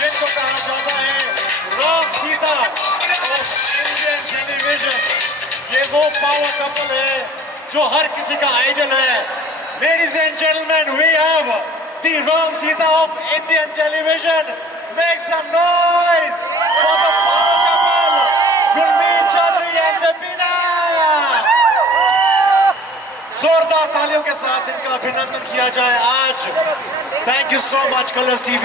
जिनको कहा जाता है Ram Sita of Indian television. ये वो पावर कपल है जो हर किसी का आइडल है। Ladies and gentlemen, we have the Ram Sita of Indian television. Make some noise for the power couple, Gurmeet Chaudhary and Deepina. जोरदार तालियों के साथ इनका अभिनंदन किया जाए आज। Thank you so much Colors TV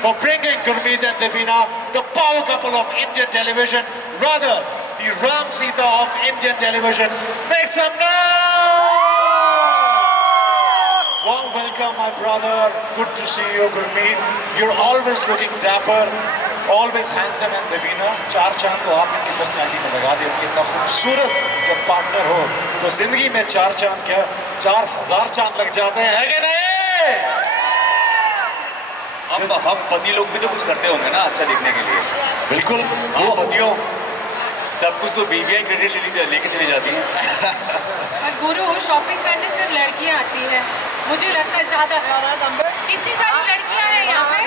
for bringing Gurmeet and Deepina, the power couple of Indian television, rather the Ram Sita of Indian television. Make some noise! Warm welcome my brother. Good to see you Gurmeet. You're always looking dapper, always handsome and Deepina, चार चांद तो आप इनकी personality में लगा देती है। इतना खूबसूरत जब पार्टनर हो तो जिंदगी में चार चांद क्या 4000 चांद लग जाते हैं, है कि नहीं? हम पति लोग भी तो कुछ करते होंगे ना अच्छा दिखने के लिए। बिल्कुल। वो पतियों सब कुछ तो बीवियां क्रेडिट लेके चली जाती हैं। और गुरु शॉपिंग करने सिर्फ लड़कियां आती है, मुझे लगता है ज्यादा। कितनी सारी लड़कियां हैं यहाँ पे,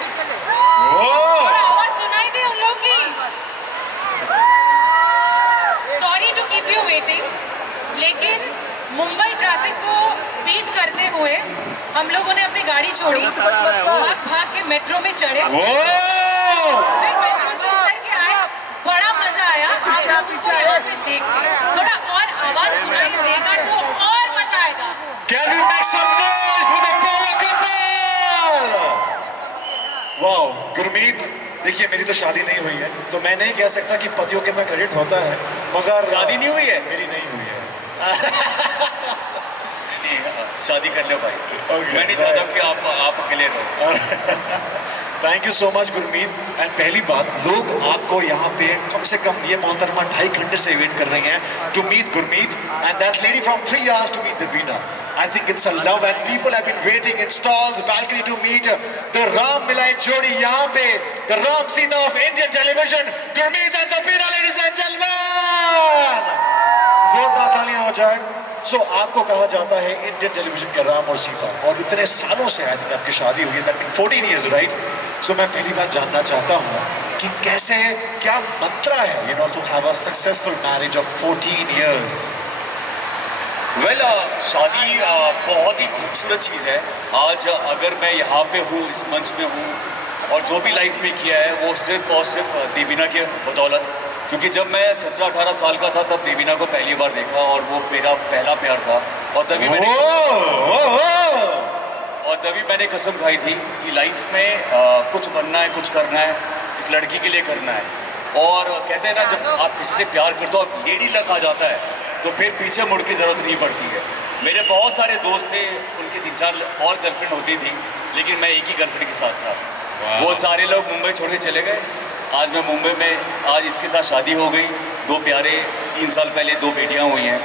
थोड़ा आवाज सुनाई दे उन लोग की। Sorry to keep you waiting, लेकिन मुंबई ट्रैफिक को बीट करते हुए हम लोगों ने अपनी गाड़ी छोड़ी, भाग भाग के मेट्रो में चढ़े, फिर मेट्रो से उतर के आए। बड़ा मजा आया आप लोगों को यहाँ पे देख के। थोड़ा और आवाज सुनाई देगा तो और मजा आएगा। Can we make some noise for the power couple? Wow, Gurmeet, देखिए मेरी तो शादी नहीं हुई है तो मैं नहीं कह सकता कि पतियों कितना क्रेडिट होता है, मगर शादी नहीं हुई है? मेरी नहीं हुई है। शादी कर लो भाई। Okay, मैं नहीं चाहता कि आप अकेले रहो। Thank you so much Gurmeet. And पहली बात, लोग आपको यहाँ पे कम से कम ये मोहतरमा 2.5 घंटे से वेट कर रहे हैं to meet Gurmeet and that lady from 3 hours to meet Deepina. I think it's a love and people have been waiting in stalls, balcony to meet the Ram Milai Jodi यहाँ पे, the Ram Sita of Indian television, Gurmeet and Deepina, ladies and gentlemen. जोरदार तालियां हो जाए। सो आपको कहा जाता है इंडियन टेलीविजन के राम और सीता, और इतने सालों से आई थिंक आपकी शादी हुई है, दैट मीन 14 years, राइट? सो मैं पहली बात जानना चाहता हूँ कि कैसे, क्या मंत्रा है you know to have a successful marriage of 14 years? Well शादी बहुत ही खूबसूरत चीज़ है। आज अगर मैं यहाँ पे हूँ, इस मंच में हूँ, और जो भी लाइफ में किया है वो सिर्फ और सिर्फ देवीना के बदौलत। क्योंकि जब मैं 17-18 साल का था तब देवीना को पहली बार देखा और वो मेरा पहला प्यार था। और तभी मैंने कसम खाई थी कि लाइफ में कुछ बनना है, कुछ करना है, इस लड़की के लिए करना है। और कहते हैं ना, जब आप किसी से प्यार करते हो, आप लेडी लग आ जाता है तो फिर पीछे मुड़ की ज़रूरत नहीं पड़ती है। मेरे बहुत सारे दोस्त थे, उनकी 3-4 और गर्लफ्रेंड होती थी, लेकिन मैं एक ही गर्लफ्रेंड के साथ था। वो सारे लोग मुंबई छोड़ के चले गए। आज मैं मुंबई में, आज इसके साथ शादी हो गई, 2 प्यारे, 3 साल पहले 2 बेटियां हुई हैं।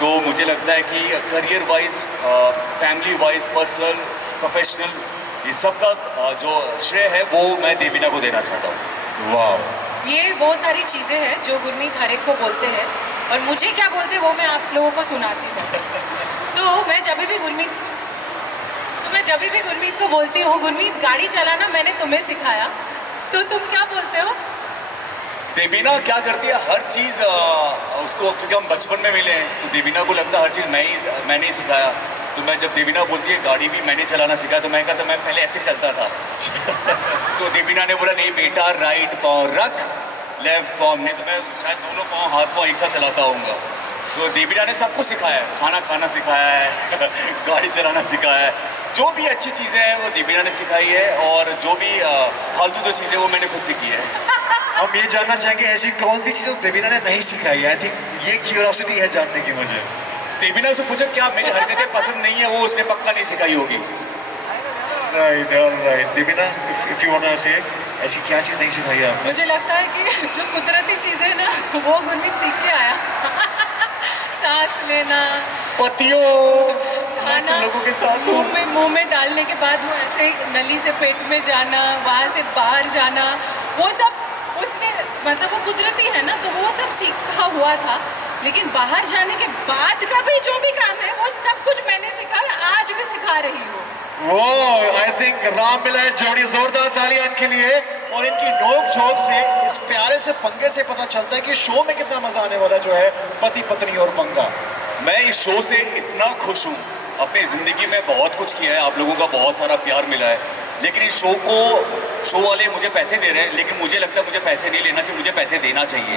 तो मुझे लगता है कि career wise, family wise, personal, professional, ये सब का जो श्रेय है वो मैं देवीना को देना चाहता हूँ। वाह, ये बहुत सारी चीज़ें हैं जो गुरमीत हर एक को बोलते हैं, और मुझे क्या बोलते हैं वो मैं आप लोगों को सुनाती हूँ। तो मैं जब भी गुरमीत को बोलती हूँ, गुरमीत गाड़ी चलाना मैंने तुम्हें सिखाया, तो तुम क्या बोलते हो? देवीना क्या करती है, हर चीज़ उसको, क्योंकि हम बचपन में मिले हैं तो देवीना को लगता है हर चीज़ मैंने ही सिखाया। तो मैं जब देवीना बोलती है गाड़ी भी मैंने चलाना सिखाया, तो मैं कहता मैं पहले ऐसे चलता था। तो देवीना ने बोला नहीं बेटा, राइट पाँव रख, लेफ्ट पाँव नहीं, तो मैं शायद दोनों पाँव, हाथ पाँव एक साथ चलाता होऊंगा। तो देवीना ने सब कुछ सिखाया है, खाना खाना सिखाया है, गाड़ी चलाना सिखाया है, जो भी अच्छी चीज़ें हैं वो देवीना ने सिखाई है, और जो भी फालतू जो चीज़ें वो मैंने खुद सीखी है। हम ये जानना चाहेंगे ऐसी कौन सी चीज़ देवीना ने नहीं सिखाई है? आई थिंक ये क्यूरियोसिटी है जानने की मुझे। देवीना से पूछो क्या मेरी हरकतें पसंद नहीं है, वो उसने पक्का नहीं सिखाई होगी। Right, alright. Devina, if you want to say, ऐसी क्या चीज़ नहीं सिखाई है आपने? मुझे लगता है कि जो कुदरती चीज़ें ना वो गुरमीत सीख के आया। सांस लेना, पतियों, मैं तुम लोगों के साथ हूँ। मुंह में डालने के बाद वो ऐसे ही नली से पेट में जाना, वहाँ से बाहर जाना, वो सब उसने, मतलब वो कुदरती है ना, तो वो सब सीखा हुआ था। लेकिन बाहर जाने के बाद का भी जो भी काम है वो सब कुछ मैंने सिखा और आज भी सिखा रही हूँ। वो आई थिंक राम मिलाए जोड़ी, जोरदार तालियां इनके लिए। और इनकी नोक झोंक से, इस प्यारे से पंगे से पता चलता है कि शो में कितना मजा आने वाला जो है पति पत्नी और पंगा। मैं इस शो से इतना खुश हूँ, अपनी ज़िंदगी में बहुत कुछ किया है, आप लोगों का बहुत सारा प्यार मिला है, लेकिन इस शो वाले मुझे पैसे दे रहे हैं, लेकिन मुझे लगता है मुझे पैसे नहीं लेना चाहिए, मुझे पैसे देना चाहिए।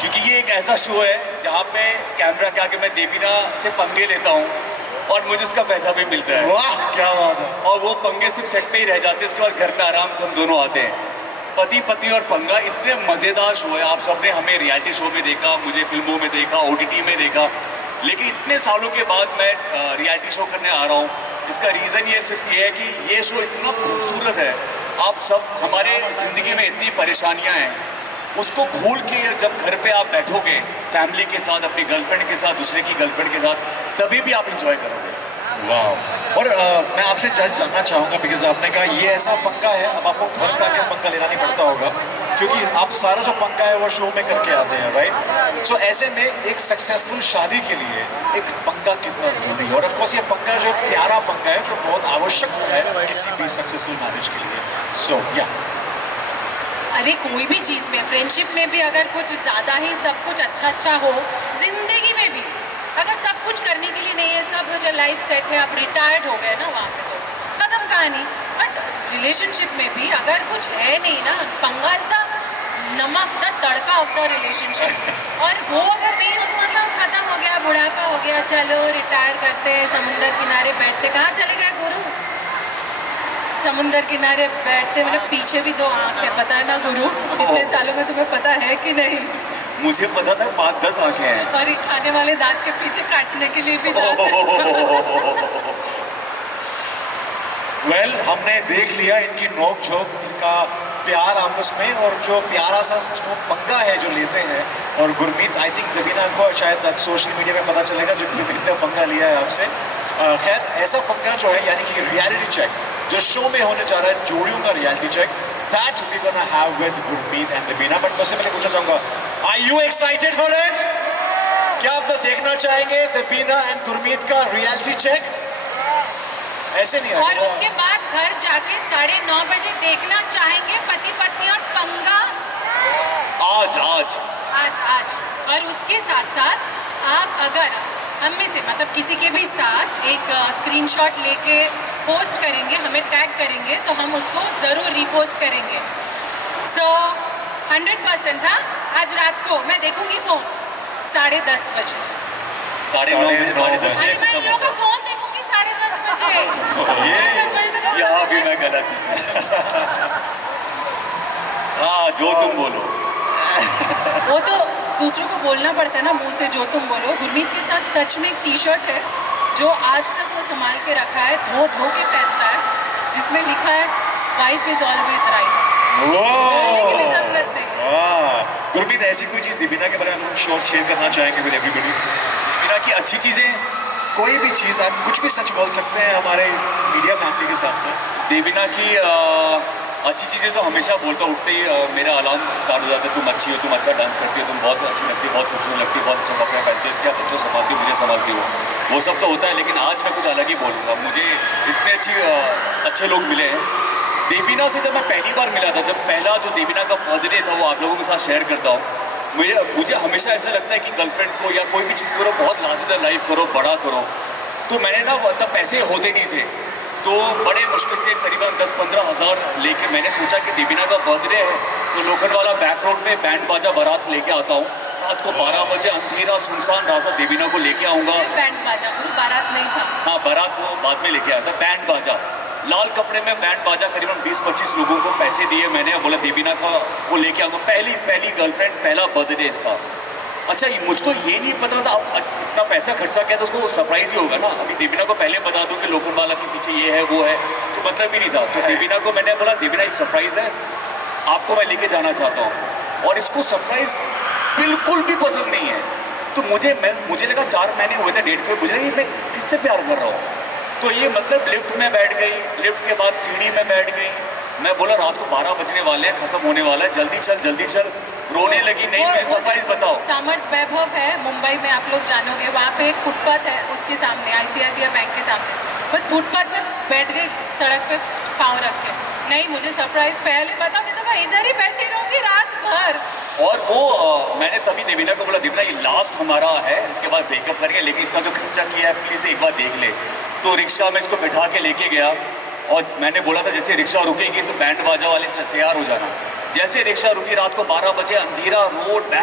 क्योंकि ये एक ऐसा शो है जहाँ पे कैमरा के आगे मैं देवीना से पंगे लेता हूँ और मुझे उसका पैसा भी मिलता है। वाह क्या बात है। और वो पंगे सिर्फ सेट पे ही रह जाते हैं, उसके बाद घर पे आराम से हम दोनों आते हैं। पति पत्नी और पंगा इतने मज़ेदार शो है, आप सबने हमें रियलिटी शो में देखा, मुझे फिल्मों में देखा, OTT में देखा, लेकिन इतने सालों के बाद मैं रियलिटी शो करने आ रहा हूँ। इसका रीज़न ये सिर्फ ये है कि ये शो इतना खूबसूरत है। आप सब, हमारे ज़िंदगी में इतनी परेशानियाँ हैं, उसको भूल के जब घर पे आप बैठोगे फैमिली के साथ, अपनी गर्लफ्रेंड के साथ, दूसरे की गर्लफ्रेंड के साथ, तभी भी आप इंजॉय करोगे। वाह। और मैं आपसे जज जानना चाहूँगा, बिकॉज आपने कहा ये ऐसा पंगा है, अब आपको घर पे आके पंगा लेना नहीं पड़ता होगा, क्योंकि आप सारा जो पंगा है वो शो में करके आते हैं, राइट? सो ऐसे में एक सक्सेसफुल शादी के लिए एक पंगा कितना ज़रूरी है? और ऑफ कोर्स ये पंगा जो प्यारा पंगा है जो बहुत आवश्यक है किसी भी सक्सेसफुल मैरिज के लिए। सो या अरे कोई भी चीज़ में, फ्रेंडशिप में भी अगर कुछ ज़्यादा ही सब कुछ अच्छा हो, जिंदगी में भी अगर सब कुछ करने के लिए नहीं है, सब जो लाइफ सेट है, आप रिटायर्ड हो गए ना, वहाँ पे तो खत्म कहानी। बट रिलेशनशिप में भी अगर कुछ है नहीं ना, पंगा इज द नमक, the tadka of the relationship. और वो अगर नहीं हो तो मतलब खत्म हो गया, बुढ़ापा हो गया, चलो रिटायर करते हैं, समुंदर किनारे बैठते। कहाँ चले गए गुरु? समुंदर किनारे बैठते, मतलब पीछे भी दो आँख है, पता है ना गुरु? इतने सालों में तुम्हें पता है कि नहीं? मुझे पता था 5-10 आंखें हैं। और ये खाने वाले दांत के पीछे काटने के लिए भी दांत है। वेल हमने देख लिया इनकी नोक झोंक, इनका प्यार आपस में, और जो प्यारा सा जो पंगा है जो लेते हैं। और गुरमीत, आई थिंक देवीना को शायद सोशल मीडिया में पता चलेगा जो गुरमीत ने पंगा लिया है आपसे। खैर ऐसा पंगा जो है, यानी कि रियलिटी चेक जो शो में होने जा रहा है, जोड़ियों का reality check, that we gonna have with Gurmeet and Devina. But उससे पहले पूछना चाहूँगा, are you excited for it? क्या आप तो देखना चाहेंगे देवीना एंड गुरमीत का रियलिटी चेक? ऐसे नहीं और उसके बाद घर जाके 9:30 बजे देखना चाहेंगे पति पत्नी और पंगा। आज और उसके साथ साथ आप अगर हम में से मतलब किसी के भी साथ एक स्क्रीनशॉट लेके पोस्ट करेंगे, हमें टैग करेंगे, तो हम उसको ज़रूर रीपोस्ट करेंगे। सो 100% था। आज रात को मैं देखूंगी फ़ोन 10:30 बजे। 9:30 बजे, 10:30 अरे मैं इन लोगों का फ़ोन देखूंगी 10:30 बजे। 10:30 बजे तक यहाँ भी मैं गलत हाँ, जो तुम बोलो। वो तो दूसरों को बोलना पड़ता है ना, मुंह से जो तुम बोलो। गुरमीत के साथ सच में एक टी-शर्ट है जो आज तक वो संभाल के रखा है, धो के पहनता है, जिसमें लिखा है वाइफ इज ऑलवेज राइट। की भी जरूरत नहीं। गुरमीत, ऐसी कोई चीज़ देवीना के बारे में हम शेयर करना चाहेंगे विद एवरीबॉडी? देवीना की अच्छी चीज़ें, कोई भी चीज़, आप कुछ भी सच बोल सकते हैं हमारे मीडिया फैमिली के सामने। देवीना की अच्छी चीज़ें तो हमेशा बोलता, उठते ही मेरा अलार्म स्टार्ट हो जाता है, तुम अच्छी हो, तुम अच्छा डांस करती हो, तुम बहुत अच्छी लगती हो, बहुत खूबसूरत लगती हो, बहुत अच्छा कपड़े पहनती हो, क्या बच्चों संभालती हो, मुझे संभालती हो, वो सब तो होता है। लेकिन आज मैं कुछ अलग ही बोलूँगा। मुझे इतने अच्छे लोग मिले हैं। देवीना से जब मैं पहली बार मिला था, जब पहला जो देवीना का बर्थडे था, वो आप लोगों के साथ शेयर करता हूँ। मुझे हमेशा ऐसा लगता है कि गर्लफ्रेंड को या कोई भी चीज़ करो, बहुत लार्जर लाइफ करो, बड़ा करो। तो मैंने ना तब पैसे होते नहीं थे, तो बड़े मुश्किल से करीबन 10-15 हज़ार लेके मैंने सोचा कि देवीना का बर्थडे है, तो लोखंडवाला बैक रोड पे बैंड बाजा बारात लेके आता हूँ। रात को 12 बजे अंधेरा सुनसान रास्ता देवीना को लेके आऊँगा। बैंड बाजा, गुरु बारात नहीं था। हाँ, बारात बाद में लेके आया था। बैंड बाजा, लाल कपड़े में बैंड बाजा, करीबन 20-25 लोगों को पैसे दिए मैंने, बोला देवीना को लेके आऊँगा। पहली गर्लफ्रेंड, पहला बर्थडे इसका। अच्छा, मुझको ये नहीं पता था, अब इतना पैसा खर्चा किया तो उसको सरप्राइज ही होगा ना। अभी देवीना को पहले बता दूं कि लोखंडवाला के पीछे ये है वो है, तो मतलब ही नहीं था। तो देवीना को मैंने बोला, देवीना एक सरप्राइज है, आपको मैं लेके जाना चाहता हूँ। और इसको सरप्राइज बिल्कुल भी पसंद नहीं है। तो मुझे लगा 4 महीने हुए थे डेट को, मुझे लगा मैं किससे प्यार कर रहा हूँ। तो ये मतलब लिफ्ट में बैठ गई, लिफ्ट के बाद सीढ़ी में बैठ गई। मैं बोला रात को 12 बजने वाले हैं, खत्म होने वाला है, जल्दी चल। रोने लगी, नहीं मुझे सरप्राइज बताओ। सामर्थ वैभव है मुंबई में, आप लोग जानोगे, वहाँ पे एक फुटपाथ है, उसके सामने ICICI बैंक के सामने बस फुटपाथ में बैठ गई सड़क पे पाँव रख के। नहीं, मुझे सरप्राइज पहले बताओ, नहीं तो मैं इधर ही बैठी रहूंगी रात भर। और वो मैंने तभी देवीना को बोला, देवीना ये लास्ट हमारा है, इसके बाद ब्रेकअप करेंगे, लेकिन इतना जो खर्चा किया है प्लीज़ एक बार देख ले। तो रिक्शा में इसको बैठा के लेके गया और मैंने बोला था जैसे रिक्शा रुकेगी तो बैंड बाजा वाले तैयार हो जाना। जैसे रिक्शा रुकी रात को 12 बजे, अंधेरा रोड,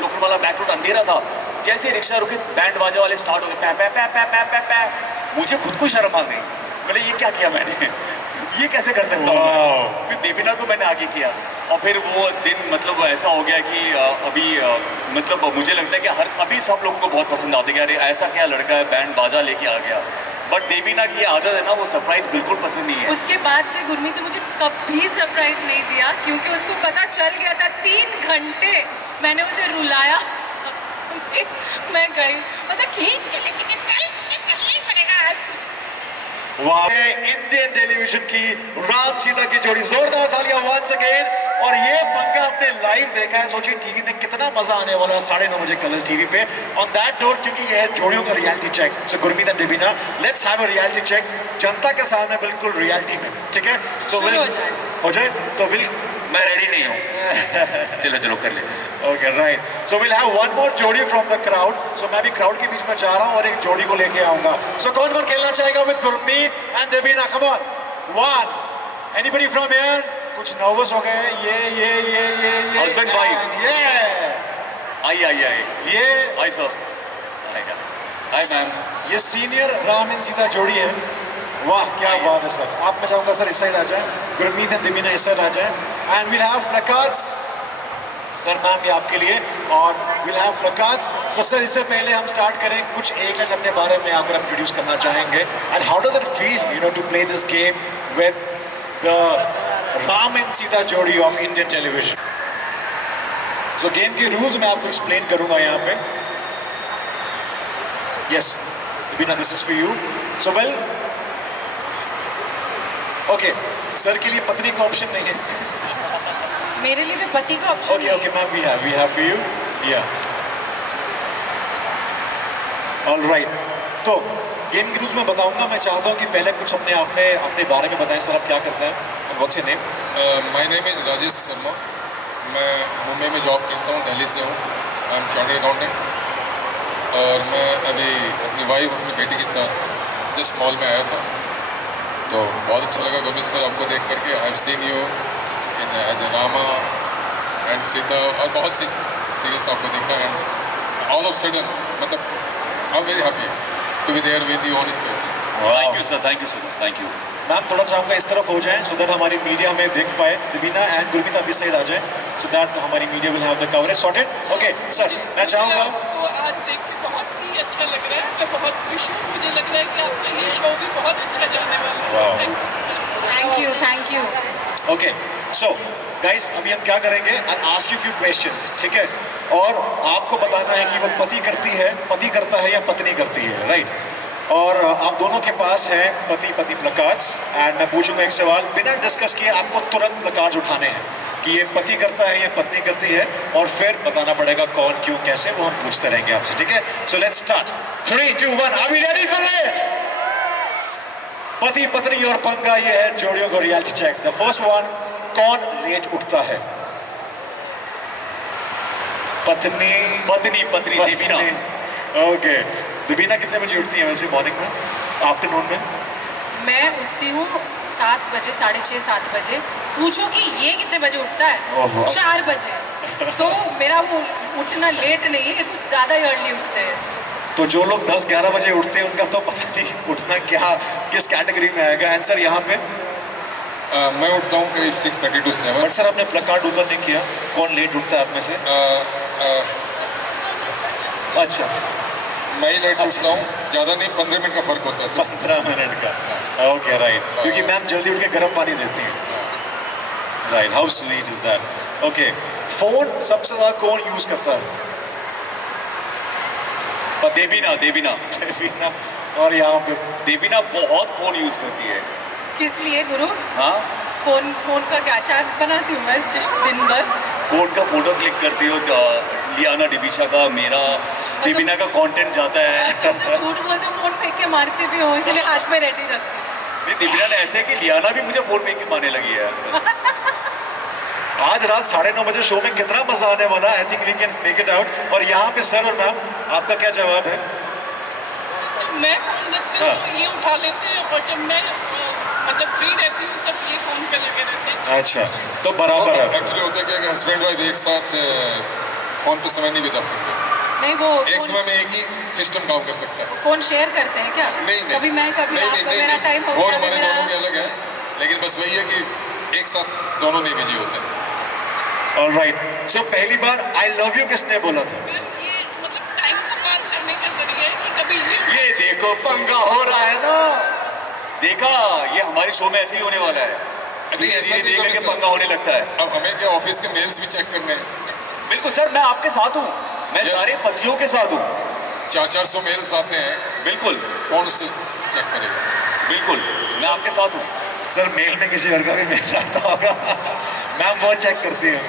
लोकल वाला बैक रोड अंधेरा था। जैसे रिक्शा रुकी बैंड बाजा वाले स्टार्ट हो गए, पै पै पै पै पै पै पै। मुझे खुद को शर्म आ गई, बोले ये क्या किया मैंने, ये कैसे कर सकता हूँ। फिर देवीना को मैंने आगे किया और फिर वो दिन मतलब ऐसा हो गया कि अभी मतलब मुझे लगता है कि अभी सब लोगों को बहुत पसंद आते कि अरे ऐसा क्या लड़का है बैंड बाजा लेके आ गया। बट देवीना की आदत है ना, वो सरप्राइज बिल्कुल पसंद नहीं है। उसके बाद से गुरमीत ने मुझे कभी सरप्राइज नहीं दिया, क्योंकि उसको पता चल गया था। 3 घंटे मैंने उसे रुलाया। मैं गई, मतलब खींच के लेके चलना ही पड़ेगा आज। वाह, इंडियन टेलीविजन की राम सीता की जोड़ी, जोरदार तालियां वंस अगेन। और ये पंगा आपने लाइव देखा है, सोचिए टीवी में कितना मजा आने वाला है 9:30 बजे कलर्स टीवी पे। ऑन दैट नोट, क्योंकि ये है जोड़ियों का reality check, so Gurmeet and Devina, let's have a reality check जनता के सामने, बिल्कुल रियलिटी में, ठीक है? तो शुरू हो जाए तो विल, मैं रेडी नहीं हूँ। चलो चलो कर ले। Okay right, so will have one more जोड़ी फ्रॉम द क्राउड। सो मैं भी क्राउड के बीच में जा रहा हूँ और एक जोड़ी को लेके आऊंगा। सो कौन कौन खेलना चाहेगा with Gurmeet and Devina? Come on, one, anybody from here? कुछ नर्वस हो गए, ये Husband, wife. ये आई ये आई सर, हाय मैम। ये सीनियर राम एंड सीता जोड़ी है। वाह क्या बात है सर। आप, मैं चाहूंगा सर इस साइड आ जाए, गुरमीत एंड देवीना इस साइड आ जाए, and will have placards. Sir ma'am ये आपके लिए, और विल हैव प्लकार्ड्स। तो सर इससे पहले हम स्टार्ट करें, कुछ एक लाइन अपने बारे में आकर इंट्रोड्यूस करना चाहेंगे, and how does it feel you know to play this game with the Ram and Sita जोड़ी of Indian television? So game के रूल्स मैं आपको एक्सप्लेन करूंगा यहाँ पे। Yes Debina, this is for you. So well, okay, sir के लिए पत्नी का ऑप्शन नहीं है। मेरे लिए भी पति का option okay okay ma'am, we have for you, yeah alright. तो गेम के रूल्स मैं बताऊंगा। मैं चाहता हूँ कि पहले कुछ अपने बारे में बताएं। सर आप क्या करते हैं? What's your name? My name is Rajesh Sharma. मैं मुंबई में जॉब करता हूँ, दिल्ली से हूँ। I am chartered accountant. और मैं अभी अपनी वाइफ, अपनी बेटी के साथ जस्ट मॉल में आया था, तो बहुत अच्छा लगा गुरमीत सर आपको देख करके। I have seen you in as a Rama and Sita, और बहुत सी सीरियल्स आपको देखा, एंड ऑल ऑफ सडन मतलब I am very happy to be there with you on stage. Thank you sir, thank you so much, thank you. Ma'am थोड़ा चाहूँगा इस तरफ हो जाएं, सो दैट हमारी मीडिया में देख पाए। देवीना एंड गुरमीत आप इस साइड आ जाएं, सो दैट हमारी media will have the coverage sorted. Okay sir, मैं चाहूँगा, आपको आज देख के बहुत ही अच्छा लग रहा है। मैं बहुत खुश हूँ। मुझे लग रहा है कि आपका ये शो भी बहुत अच्छा जाने वाला है। Thank you. Okay so guys, अभी हम क्या करेंगे, I ask you few questions, ठीक है? और आपको बताना है कि वो पति करता है या पत्नी करती है, राइट? और आप दोनों के पास है पति पत्नी प्लकार्ड्स, एंड मैं पूछूंगा एक सवाल, बिना डिस्कस किए आपको तुरंत प्लकार्ड्स उठाने हैं कि ये पति करता है या पत्नी करती है, और फिर बताना पड़ेगा कौन, क्यों, कैसे, वो हम पूछते रहेंगे आपसे, ठीक है? So let's start. 3, 2, 1, are we ready for it? पति पत्नी और पंगा, ये है जोड़ियों का reality check. The first one, कौन लेट उठता है? पत्नी देवीना। ओके, देवीना कितने बजे उठती है वैसे मॉर्निंग में, आफ्टरनून में? मैं उठती हूँ 7 बजे, 6:30 7 बजे। पूछो कि ये कितने बजे उठता है? ओहो। 4 बजे। तो मेरा वो उठना लेट नहीं है, कुछ ज़्यादा ही अर्ली उठते हैं। तो जो लोग 10-11 बजे उठते हैं उनका तो पता नहीं उठना क्या, किस कैटेगरी में आएगा। आंसर यहाँ पे मैं उठता हूँ करीब 6:30 to 7। बट सर आपने प्लकार्ड ऊपर नहीं किया, कौन लेट उठता है आप में से? अच्छा, मैं ही लेट उठता हूँ, ज़्यादा नहीं, 15 मिनट का फ़र्क होता है सर। 15 मिनट का। ओके राइट, क्योंकि मैम जल्दी उठ के गर्म पानी देती हैं। Right, how sweet is that. Okay, phone सबसे ज़्यादा कौन यूज करता है? देवीना। देवीना। और यहाँ पे देवीना बहुत फोन यूज करती है। किस लिए गुरु? हाँ, फोन का क्या चार्ट बनाती हूँ मैं दिन भर। फोन का फोटो क्लिक करती हो, लियाना डिबिशा का, मेरा, देवीना का कंटेंट जाता है। तुम जब झूठ बोलते हो फोन फेंक के मारती भी हूँ, इसलिए हाथ में रेडी रखती हूँ। नहीं, दिव्या ने ऐसे कि लियाना भी मुझे फोन पे की मारने लगी है आजकल। आज रात 9:30 बजे शो में कितना मजा आने वाला है, I think we can make it out. और यहाँ पे सर और मैम, आपका क्या जवाब है? जब मैं फोन रखती हूँ तो ये उठा लेते हैं, और जब मैं मतलब फ्री रहती हूँ तब ये फोन पे लगे रहते हैं। अच्छा, तो बराबर है। एक्चुअली होता है क्या कि हस्बैंड वाइफ एक साथ फोन पे समय नहीं बिता सकते, नहीं, वो एक समय में एक ही सिस्टम काम कर सकता है। फोन शेयर करते हैं क्या? नहीं नहीं, कभी मैं कभी नहीं, आप, नहीं, मेरा नहीं, टाइम हो फोन गया, हमारे मेरा- दोनों के अलग है, लेकिन बस वही है कि एक साथ दोनों नहीं बिजी होते हैं। ऑलराइट, सो पहली बार आई लव यू किसने बोला था? ये मतलब टाइम को पास करने का जरिया है कि कभी ये देखो पंगा हो रहा है ना, देखा, ये हमारे शो में ऐसे ही होने वाला है। नहीं, ऐसा नहीं धीरे-धीरे कभी के सर। पंगा होने लगता है। अब हमें क्या ऑफिस के मेल्स भी चेक करने हैं, बिल्कुल सर, मैं आपके साथ हूँ, मैं Yes. सारे पतियों के साथ हूँ। 400 मेल्स आते हैं, बिल्कुल कौन उससे चेक करेगा? बिल्कुल, मैं आपके साथ हूँ। सर मेल में किसी और का भी मेल आता होगा, मैम बहुत चेक करती है।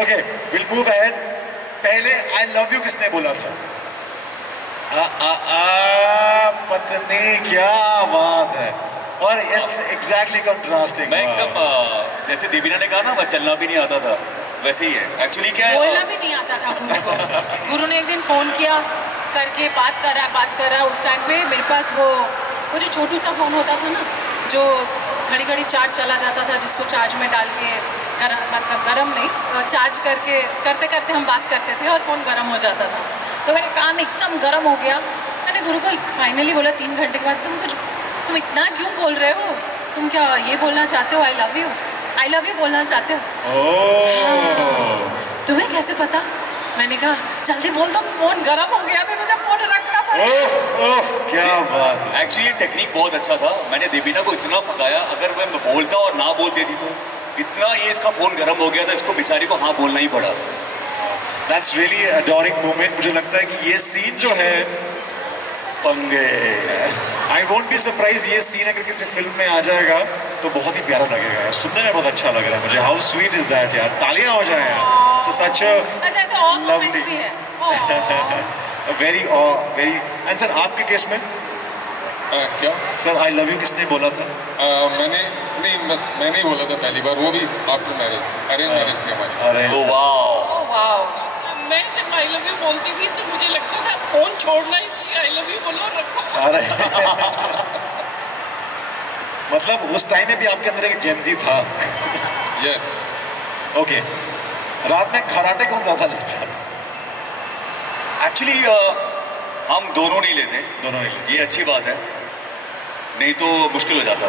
Okay, will move ahead. पहले आई लव यू किसने बोला था? पत्नी, क्या बात है। और इट्स एग्जैक्टली कंट्रास्टिंग। मैं एकदम जैसे देवीना ने कहा ना, मैं चलना भी नहीं आता था, वैसे ही है। एक्चुअली क्या बोलना है, भी नहीं आता था गुरु को। गुरु ने एक दिन फोन किया करके बात कर रहा उस टाइम पे मेरे पास वो जो छोटू सा फोन होता था ना, जो घड़ी घड़ी चार्ज चला जाता था, जिसको चार्ज में डाल के मतलब गरम नहीं, चार्ज करके करते करते हम बात करते थे और फ़ोन गरम हो जाता था। तो मेरे कान एकदम गरम हो गया। मैंने गुरु को फाइनली बोला 3 घंटे के बाद, तुम इतना क्यों बोल रहे हो? तुम क्या ये बोलना चाहते हो, आई लव यू बोलना चाहते हो? तुम्हें कैसे पता? मैंने कहा जल्दी बोल दो, फोन गर्म हो गया, अभी मुझे फोन रखना पड़ेगा। क्या बात है। एक्चुअली ये टेक्निक बहुत अच्छा था। मैंने देवीना को इतना पकाया, अगर मैं बोलता और ना बोल देती तो इतना ये इसका फोन गर्म हो गया था, इसको बेचारी को हाँ बोलना ही पड़ा। That's really adoring moment. मुझे लगता है कि ये सीन जो है, पंगे, आई वोंट बी सरप्राइज, ये सीन अगर किसी फिल्म में आ जाएगा तो बहुत ही प्यारा लगेगा यार। सुनने में बहुत अच्छा लग रहा है मुझे। हाउ स्वीट इज दैट यार, तालियां हो जाए यार। सच अच्छा, ऐसे और मोमेंट्स भी है। Very very. एंड सर आपके केस में क्या सर आई लव यू किसने बोला था? मैंने नहीं, बस मैंने ही बोला था पहली बार, वो भी आफ्टर मैरिज, अरेंज मैरिज थी हमारी। अरे ओ वाओ, ओह वाओ। मैं जब आई लव यू बोलती थी तो मुझे लगता था फोन छोड़ना, इसलिए आई लव यू बोलो और रखो। अरे मतलब उस टाइम में भी आपके अंदर एक जेंजी था। यस, ओके, रात में खराटे कौन ज्यादा लेता? एक्चुअली हम दोनों नहीं लेते, दोनों नहीं लेते। ये अच्छी बात है, नहीं तो मुश्किल हो जाता।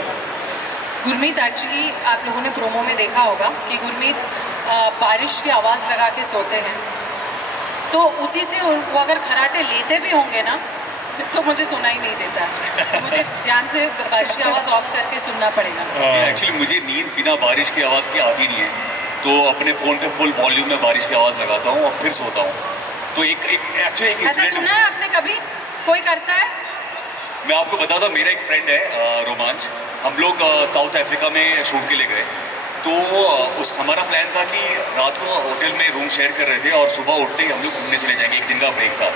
गुरमीत, एक्चुअली आप लोगों ने प्रोमो में देखा होगा कि गुरमीत बारिश की आवाज़ लगा के सोते हैं, तो उसी से वो अगर खराटे लेते भी होंगे ना तो मुझे सुनाई नहीं देता है। तो मुझे ध्यान से बारिश की आवाज़ ऑफ करके सुनना पड़ेगा। एक्चुअली मुझे नींद बिना बारिश की आवाज़ की आती नहीं है, तो अपने फ़ोन पे फुल वॉल्यूम में बारिश की आवाज़ लगाता हूँ और फिर सोता हूँ। तो एक एक्चुअली एक ऐसा इंसिडेंट सुना है आपने कभी? कोई करता है? मैं आपको बताता हूँ। मेरा एक फ्रेंड है रोमांच, हम लोग साउथ अफ्रीका में शूट के लिए गए, तो उस हमारा प्लान था कि रात को होटल में रूम शेयर कर रहे थे और सुबह उठते ही हम लोग घूमने चले जाएंगे, एक दिन का ब्रेक था।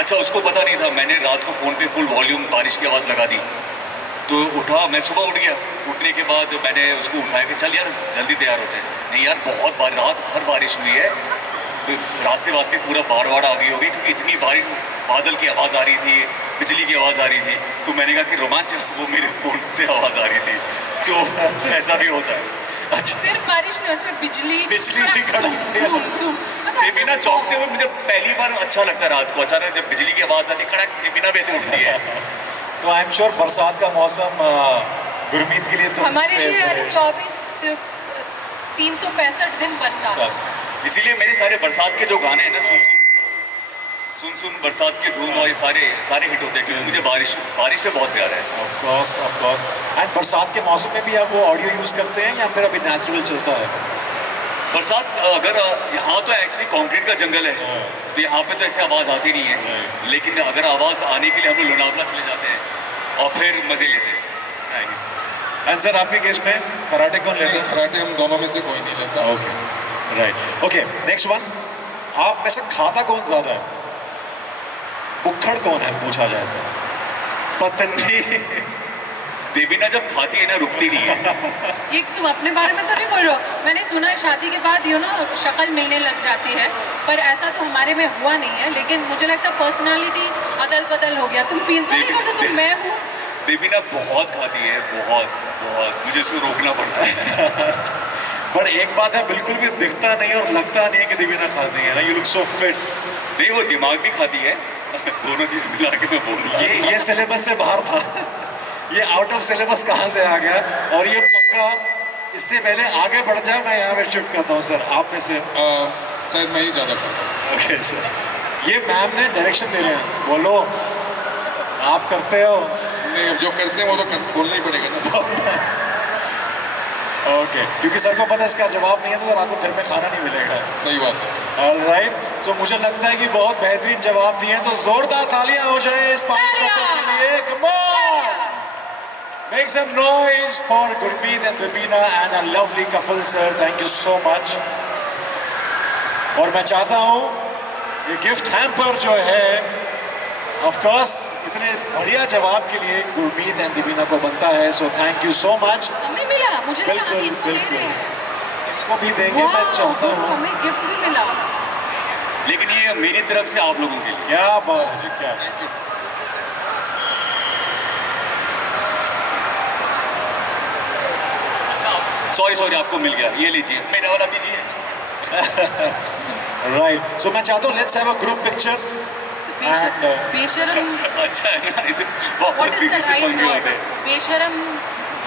अच्छा, उसको पता नहीं था, मैंने रात को फ़ोन पे फुल वॉल्यूम बारिश की आवाज़ लगा दी, तो उठा, मैं सुबह उठ गया। उठने के बाद मैंने उसको उठाया कि चल यार जल्दी तैयार होते हैं। नहीं यार, बहुत रात भर बारिश हुई है, रास्ते वास्ते पूरा बाढ़ आ गई होगी, क्योंकि इतनी बारिश, बादल की आवाज़ आ रही थी, बिजली की आवाज़ आ रही थी। तो मैंने कहा कि रोमांच, वो मेरे फ़ोन से आवाज़ आ रही थी। तो ऐसा भी होता है। अच्छा, सिर्फ बारिश नहीं, उसमें बिजली भी कड़कती है। मतलब बिना चौंकते हुए मुझे पहली बार अच्छा लगता है रात को, अचानक जब बिजली की आवाज़ आती, कड़क, बिना वैसे उठती है। तो आई एम श्योर बरसात का मौसम गुरमीत के लिए तो हमारे लिए 365 दिन बरसात। इसीलिए मेरे सारे बरसात के जो गाने हैं ना, सुन सुन बरसात की धूम, और ये सारे हिट होते हैं, क्योंकि मुझे बारिश से बहुत प्यार है। Of course. एंड बरसात के मौसम में भी आप वो ऑडियो यूज करते हैं या फिर अभी नेचुरल चलता है? बरसात अगर यहाँ तो एक्चुअली कंक्रीट का जंगल है, तो यहाँ पे तो ऐसे आवाज़ आती नहीं है, लेकिन अगर आवाज़ आने के लिए हम लोग लोनावला चले जाते हैं और फिर मज़े लेते हैं। एंड सर आपके केस में कराटे कौन लेता है? कराटे हम दोनों में से कोई नहीं लेता। Okay, right. Okay, next one. आप में से खाता कौन ज्यादा है? बुक्खड़ कौन है पूछा जाए तो? पत्नी देवीना जब खाती है ना रुकती नहीं है। ये तुम अपने बारे में तो नहीं बोल रहे हो। मैंने सुना है शादी के बाद ना शक्ल मिलने लग जाती है, पर ऐसा तो हमारे में हुआ नहीं है। लेकिन मुझे लगता है पर्सनालिटी अदल बदल हो गया। तुम फील तो नहीं करते तुम मैं हूँ? देवीना बहुत खाती है, बहुत बहुत, मुझे उसको रोकना पड़ता है। पर एक बात है, बिल्कुल भी दिखता नहीं और लगता नहीं है कि देवीना खाती है ना। You look so fit. नहीं, वो दिमाग भी खाती है। दोनों चीज मिला के मैं बोलूँ। ये सिलेबस से बाहर था। ये आउट ऑफ सिलेबस कहाँ से आ गया? और ये पक्का, इससे पहले आगे बढ़ जाए मैं यहाँ पे शिफ्ट करता हूँ सर, आप में से शायद मैं ही ज़्यादा खाता हूँ। ओके सर, ये मैम ने डायरेक्शन दे रहे हैं, बोलो आप करते हो। नहीं, अब जो करते हैं वो तो बोलना ही पड़ेगा ना। ओके, क्योंकि सर को पता है इसका जवाब नहीं है तो रात को घर में खाना नहीं मिलेगा। सही बात है। ऑलराइट, सो मुझे लगता है कि बहुत बेहतरीन जवाब दिए हैं, तो जोरदार तालियां हो जाए इस पावर कपल के लिए। Come on, make some noise for Gurmeet and Debina and a lovely couple sir, thank you so much. और मैं चाहता हूँ ये गिफ्ट हैम्पर जो है, ऑफ कोर्स इतने बढ़िया जवाब के लिए गुरमीत एंड दीपिना को बनता है, so thank you so much. हमें मिला, मुझे लगा बिल्कुल, इनको दे बिल्कुल। रहे हैं। इनको भी देंगे, मैं चाहता हूँ। हमें गिफ्ट भी मिला। लेकिन ये मेरी तरफ से आप लोगों के लिए। क्या बात है जी, क्या थैंक यू। सॉरी, आपको मिल गया, ये लीजिए, मेरा वाला दीजिए। राइट, सो मैं चाहता हूँ let's have a group picture. बेशरम, अच्छा है ना, ये तो व्हाट बहुत इज द बीवी से राइट पंगे वर्ड? होते हैं। बेशरम,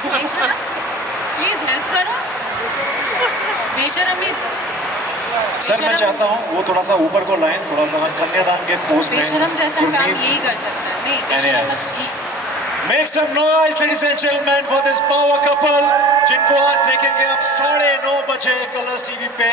बेशरम, प्लीज हेल्प करो। बेशरम ही, सर मैं चाहता हूँ वो थोड़ा सा ऊपर को लाएं, थोड़ा सा कन्यादान के पोस्ट में। बेशरम जैसा काम यही कर सकता है। नहीं, बेशरम Yes. मत- Make some noise, ladies and gentlemen, for this power couple, जिनको आज देखेंगे आप 9:30 बजे कलर्स टीवी पे,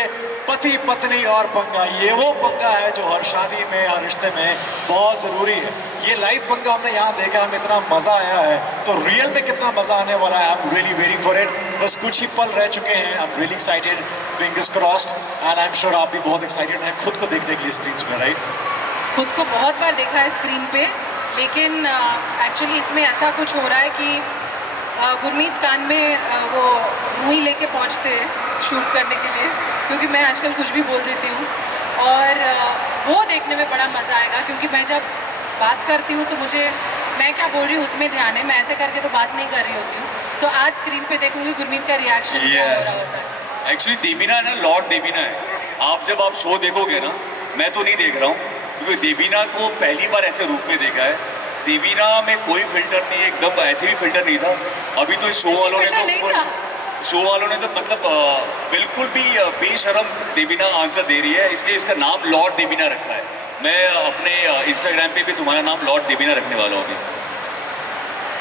पति पत्नी और पंगा। ये वो पंगा है जो हर शादी में, हर रिश्ते में बहुत जरूरी है। ये लाइव पंगा हमने यहाँ देखा, हमें इतना मजा आया है, तो रियल में कितना मजा आने वाला है। I am really waiting for it. बस कुछ ही पल रह चुके हैं। I am really excited, fingers crossed, and I am sure आप भी बहुत एक्साइटेड हैं खुद को देखने के लिए स्क्रीन पे, राइट? खुद को बहुत बार देखा है स्क्रीन पे, लेकिन एक्चुअली इसमें ऐसा कुछ हो रहा है कि गुरमीत कान में वो रुई लेके पहुंचते हैं शूट करने के लिए, क्योंकि मैं आजकल कुछ भी बोल देती हूँ। और वो देखने में बड़ा मज़ा आएगा, क्योंकि मैं जब बात करती हूँ तो मुझे मैं क्या बोल रही हूँ उसमें ध्यान है, मैं ऐसे करके तो बात नहीं कर रही होती हूँ। तो आज स्क्रीन पे देखूंगी गुरमीत का रिएक्शन क्या हो रहा होता है। एक्चुअली देवीना है ना, लॉर्ड देवीना है। आप जब आप शो देखोगे ना, मैं तो नहीं देख रहा हूँ, क्योंकि देवीना को पहली बार ऐसे रूप में देखा है। देवीना में कोई फिल्टर नहीं है, एकदम ऐसे भी फिल्टर नहीं था। अभी तो शो वालों ने तो मतलब बिल्कुल भी बेशरम देवीना आंसर दे रही है, इसलिए इसका नाम लॉर्ड देवीना रखा है। मैं अपने इंस्टाग्राम पे भी तुम्हारा नाम लॉर्ड देवीना रखने वाला हूँ अभी।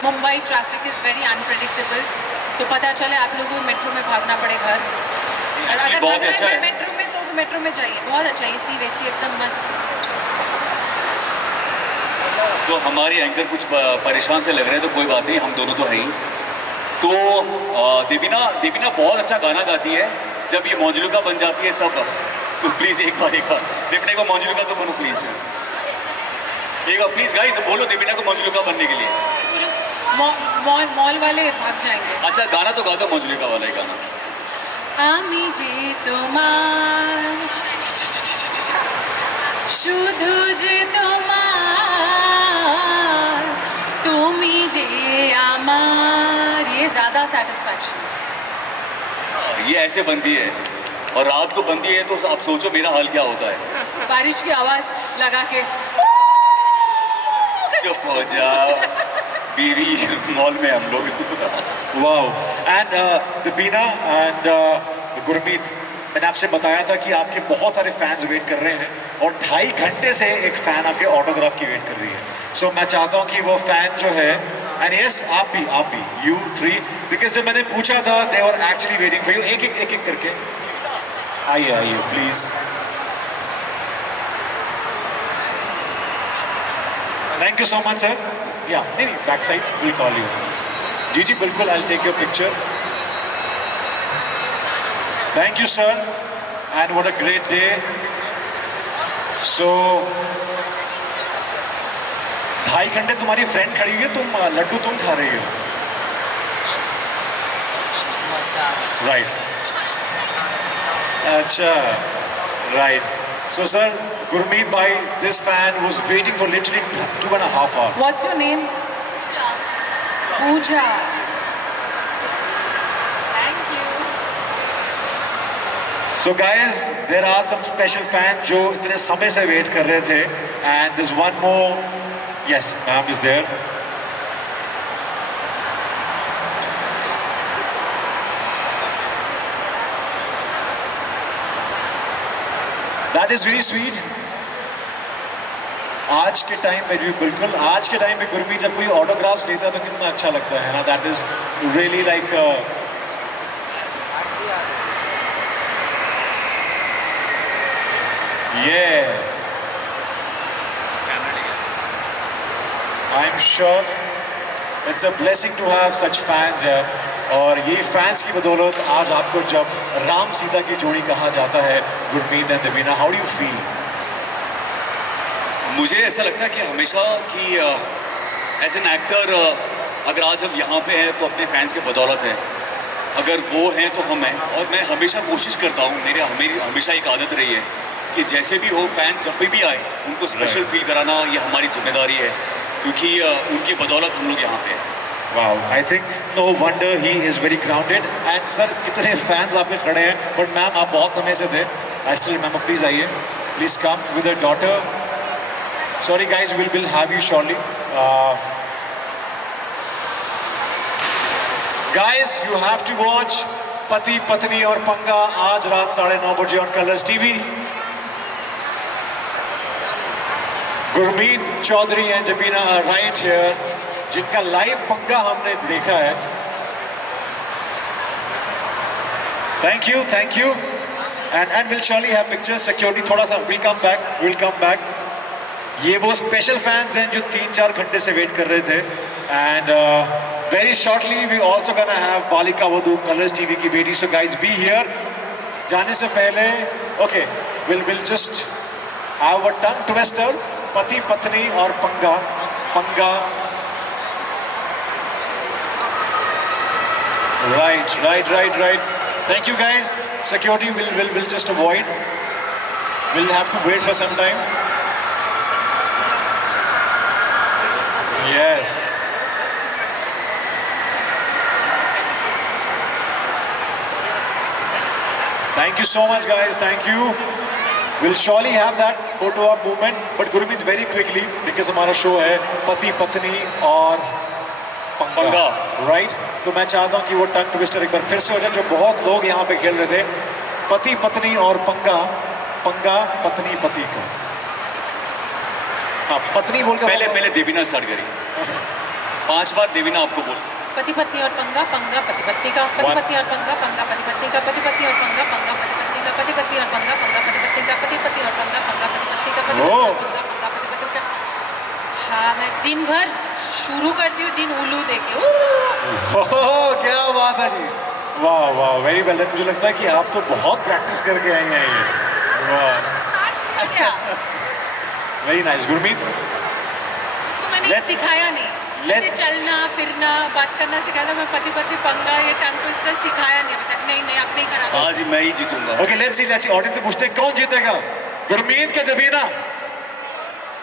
Mumbai traffic is very unpredictable, तो पता चले आप लोगों को मेट्रो में भागना पड़े घर। और Actually अगर बहुत भागना अच्छा है है। मेट्रो में तो मेट्रो में जाइए, बहुत अच्छा, एसी वैसी एकदम मस्त। तो हमारी एंकर कुछ परेशान से लग रहे हैं, तो कोई बात नहीं, हम दोनों तो हैं ही। तो देवीना बहुत अच्छा गाना गाती है। जब ये मौजूदा बन जाती है तब, तो प्लीज़ एक बार देवीना को मौजूदा तो बोलो प्लीज़, एक बार प्लीज़ गाइस बोलो देवीना को मौजूदा बनने के लिए। मॉल वाले भाग जाएंगे। अच्छा गाना तो गा दो, मौजूदा वाला ही गाना। আমি যে তোমার, শুধু যে তোমার, তুমি যে আমার, ये ज्यादा सेटिस्फैक्शन। ये ऐसे बनती है और रात को बनती है, तो आप सोचो मेरा हाल क्या होता है। बारिश की आवाज लगा के चुप हो जाओ, बीवी मॉल में हम लोग। Wow, and Debina and Gurmeet, मैंने आपसे बताया था कि आपके बहुत सारे फैंस वेट कर रहे हैं और 2.5 घंटे से एक फैन आपके ऑटोग्राफ की वेट कर रही है। सो मैं चाहता हूँ कि वो फैन जो है, एंड यस आप भी यू 3, बिकॉज जब मैंने पूछा था they were actually waiting for you. एक एक करके आइए please. Thank you so much sir. या नहीं back side will call you. जी बिल्कुल, I will take your picture. Thank you, sir, and what a great day. So, 2.5 घंटे तुम्हारी फ्रेंड खड़ी हुई है, तुम लड्डू तुम खा रही हो, राइट? अच्छा, right. So sir, Gurmeet bhai, this fan was waiting for literally 2.5 hours. What's your name? Pooja. Thank you. So guys, there are some special fans जो इतने समय से वेट कर रहे थे, and there's one more. Yes, ma'am is there. That is really sweet. आज के time पे भी बिल्कुल, आज के टाइम पे गुरमीत जब कोई ऑटोग्राफ्स लेता है तो कितना अच्छा लगता है ना. That is really like I am sure it's a blessing to have such fans है. और ये फैंस की बदौलत आज आपको जब राम सीता की जोड़ी कहा जाता है, Gurmeet and Devina, how do you feel? मुझे ऐसा लगता है कि हमेशा कि एज एन एक्टर अगर आज हम यहाँ पे हैं तो अपने फैंस की बदौलत है, अगर वो हैं तो हम हैं. और मैं हमेशा कोशिश करता हूँ, मेरी हमेशा एक आदत रही है कि जैसे भी हो फैंस जब भी आए उनको स्पेशल फील कराना ये हमारी जिम्मेदारी है, क्योंकि उनकी बदौलत हम लोग यहाँ पे हैं. Wow, I think no wonder he is very grounded. And sir, कितने fans आपके खड़े हैं, but मैम आप बहुत समय से थे. I still remember. Please आइए, please come with your daughter. Sorry guys, we'll have you shortly. Guys, you have to watch पति पत्नी और पंगा आज रात 9:30 बजे on Colors TV. Gurmeet Chaudhary and Deveena are right here. जिनका लाइव पंगा हमने देखा है. Thank you and will surely have pictures. Security थोड़ा सा विल कम बैक. ये वो स्पेशल फैंस हैं जो 3-4 घंटे से वेट कर रहे थे. And very shortly we also gonna have Balika Vadhu Colors TV की बेटी. So guys be here. जाने से पहले okay will just have a tongue twister. पति पत्नी और पंगा. Right. Thank you guys. Security will just avoid. We'll have to wait for some time. Yes. Thank you so much guys. Thank you. We'll surely have that photo op movement. But Gurmeet very quickly because हमारा show है पति पत्नी और पंगा. Right? तो मैं चाहता हूँ कि वो टंग ट्विस्टर एक बार फिर से हो जाए, जो बहुत लोग यहाँ पे खेल रहे थे. पति पत्नी और पंगा पत्नी पति का. हाँ, पत्नी बोल कर पहले देवीना स्टार्ट करी. 5 बार देवीना आपको बोल. पति पत्नी और पंगा पति पत्नी का. पति पत्नी और पंगा पति पत्नी का. पति पत्नी और पंगा पति पत्नी का. पति पत्नी और पंगा पति पत्नी का. पति पत्नी और पंगा पति पत्नी का. पति पत्नी और पंगा पति पत्नी का. हाँ, मैं दिन भर शुरू करती हूँ दिन उल्लू देके. क्या बात है जी. वाह वेरी वेल. मुझे लगता है कि आप तो बहुत प्रैक्टिस करके आई हैं ये. वाह, वेरी नाइस. गुरमीत, इसको मैंने सिखाया नहीं. जैसे चलना फिरना बात करना सिखाया था. मैं पति पत्नी पंगा ये टंग ट्विस्टर सिखाया नहीं अभी तक. नहीं अब नहीं करा. आज मैं ही जीतूंगा. Okay let's see. ऑडियंस से पूछते हैं कौन जीतेगा, गुरमीत के देवीना?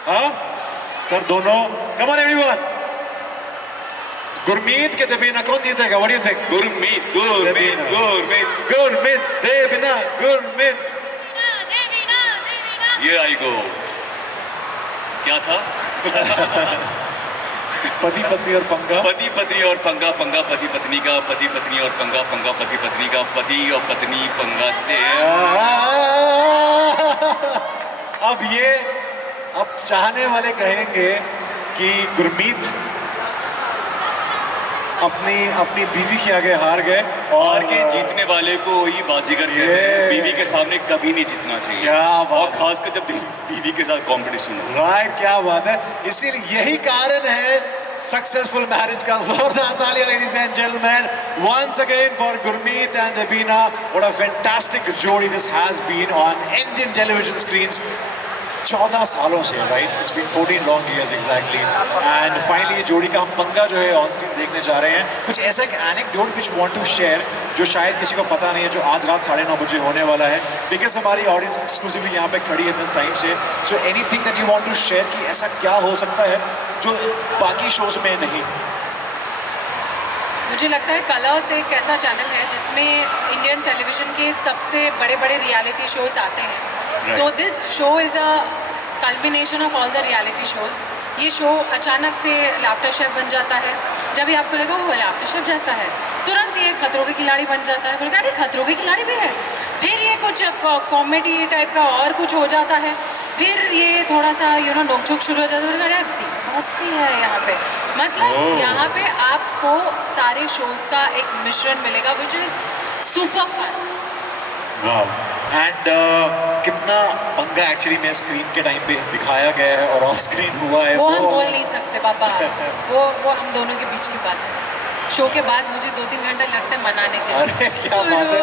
हाँ सर, दोनों. Come on everyone. गुरमीत के देवीना कौन जीतेगा? What do you think? Gurmeet. Devina. Here I go. क्या था? पति पत्नी और पंगा. पति पत्नी और पंगा पति पत्नी का. पति पत्नी और पंगा पति पत्नी का. पति और पत्नी पंगा दे. अब चाहने वाले कहेंगे कि गुरमीत अपनी बीवी के आगे हार गए. हार के जीतने वाले को ही बाजीगर कहते हैं. बीवी के सामने कभी नहीं जीतना चाहिए. क्या बात. और खासकर जब बीवी के साथ कंपटीशन हो. राइट, क्या बात है. इसीलिए यही कारण है सक्सेसफुल मैरिज का. जोरदार तालियां ladies and gentleman once again for Gurmeet and Deveena. What a fantastic जोड़ी this has been on Indian television screens. 14 सालों से, right? It's been 14 long years exactly. And finally ये जोड़ी का हम पंगा जो है ऑन स्क्रीन देखने जा रहे हैं। कुछ ऐसा एक anecdote which want to share जो शायद किसी को पता नहीं है, जो आज रात 9:30 बजे होने वाला है, बिकॉज हमारी ऑडियंस एक्सक्लूसिवली यहाँ पे खड़ी है इस टाइम से। So anything that you want to share कि ऐसा क्या हो सकता है जो बाकी शोज में नहीं? मुझे लगता है कलर्स एक ऐसा चैनल है जिसमें इंडियन टेलीविजन के सबसे बड़े बड़े रियलिटी शोज आते हैं। तो this show is a culmination of all the reality shows. ये शो अचानक से लाफ्टर शेफ बन जाता है। जब भी आपको लगा वो लाफ्टर शेफ जैसा है, तुरंत ये खतरों के खिलाड़ी बन जाता है। बोले अरे खतरों के खिलाड़ी भी है। फिर ये कुछ कॉमेडी टाइप का और कुछ हो जाता है। फिर ये थोड़ा सा नोकझोंक शुरू हो जाता है। बोले अरे बिग बॉस भी है यहाँ पे। मतलब यहाँ पे आपको सारे शोज का एक मिश्रण मिलेगा विच इज़ सुपर फन। वाह। एंड कितना पंगा एक्चुअली में स्क्रीन के टाइम पे दिखाया गया है और ऑफ स्क्रीन हुआ है, वो हम बोल नहीं सकते पापा। वो हम दोनों के बीच की बात है। शो के बाद मुझे 2-3 घंटे लगते हैं मनाने के लिए। अरे क्या बात है।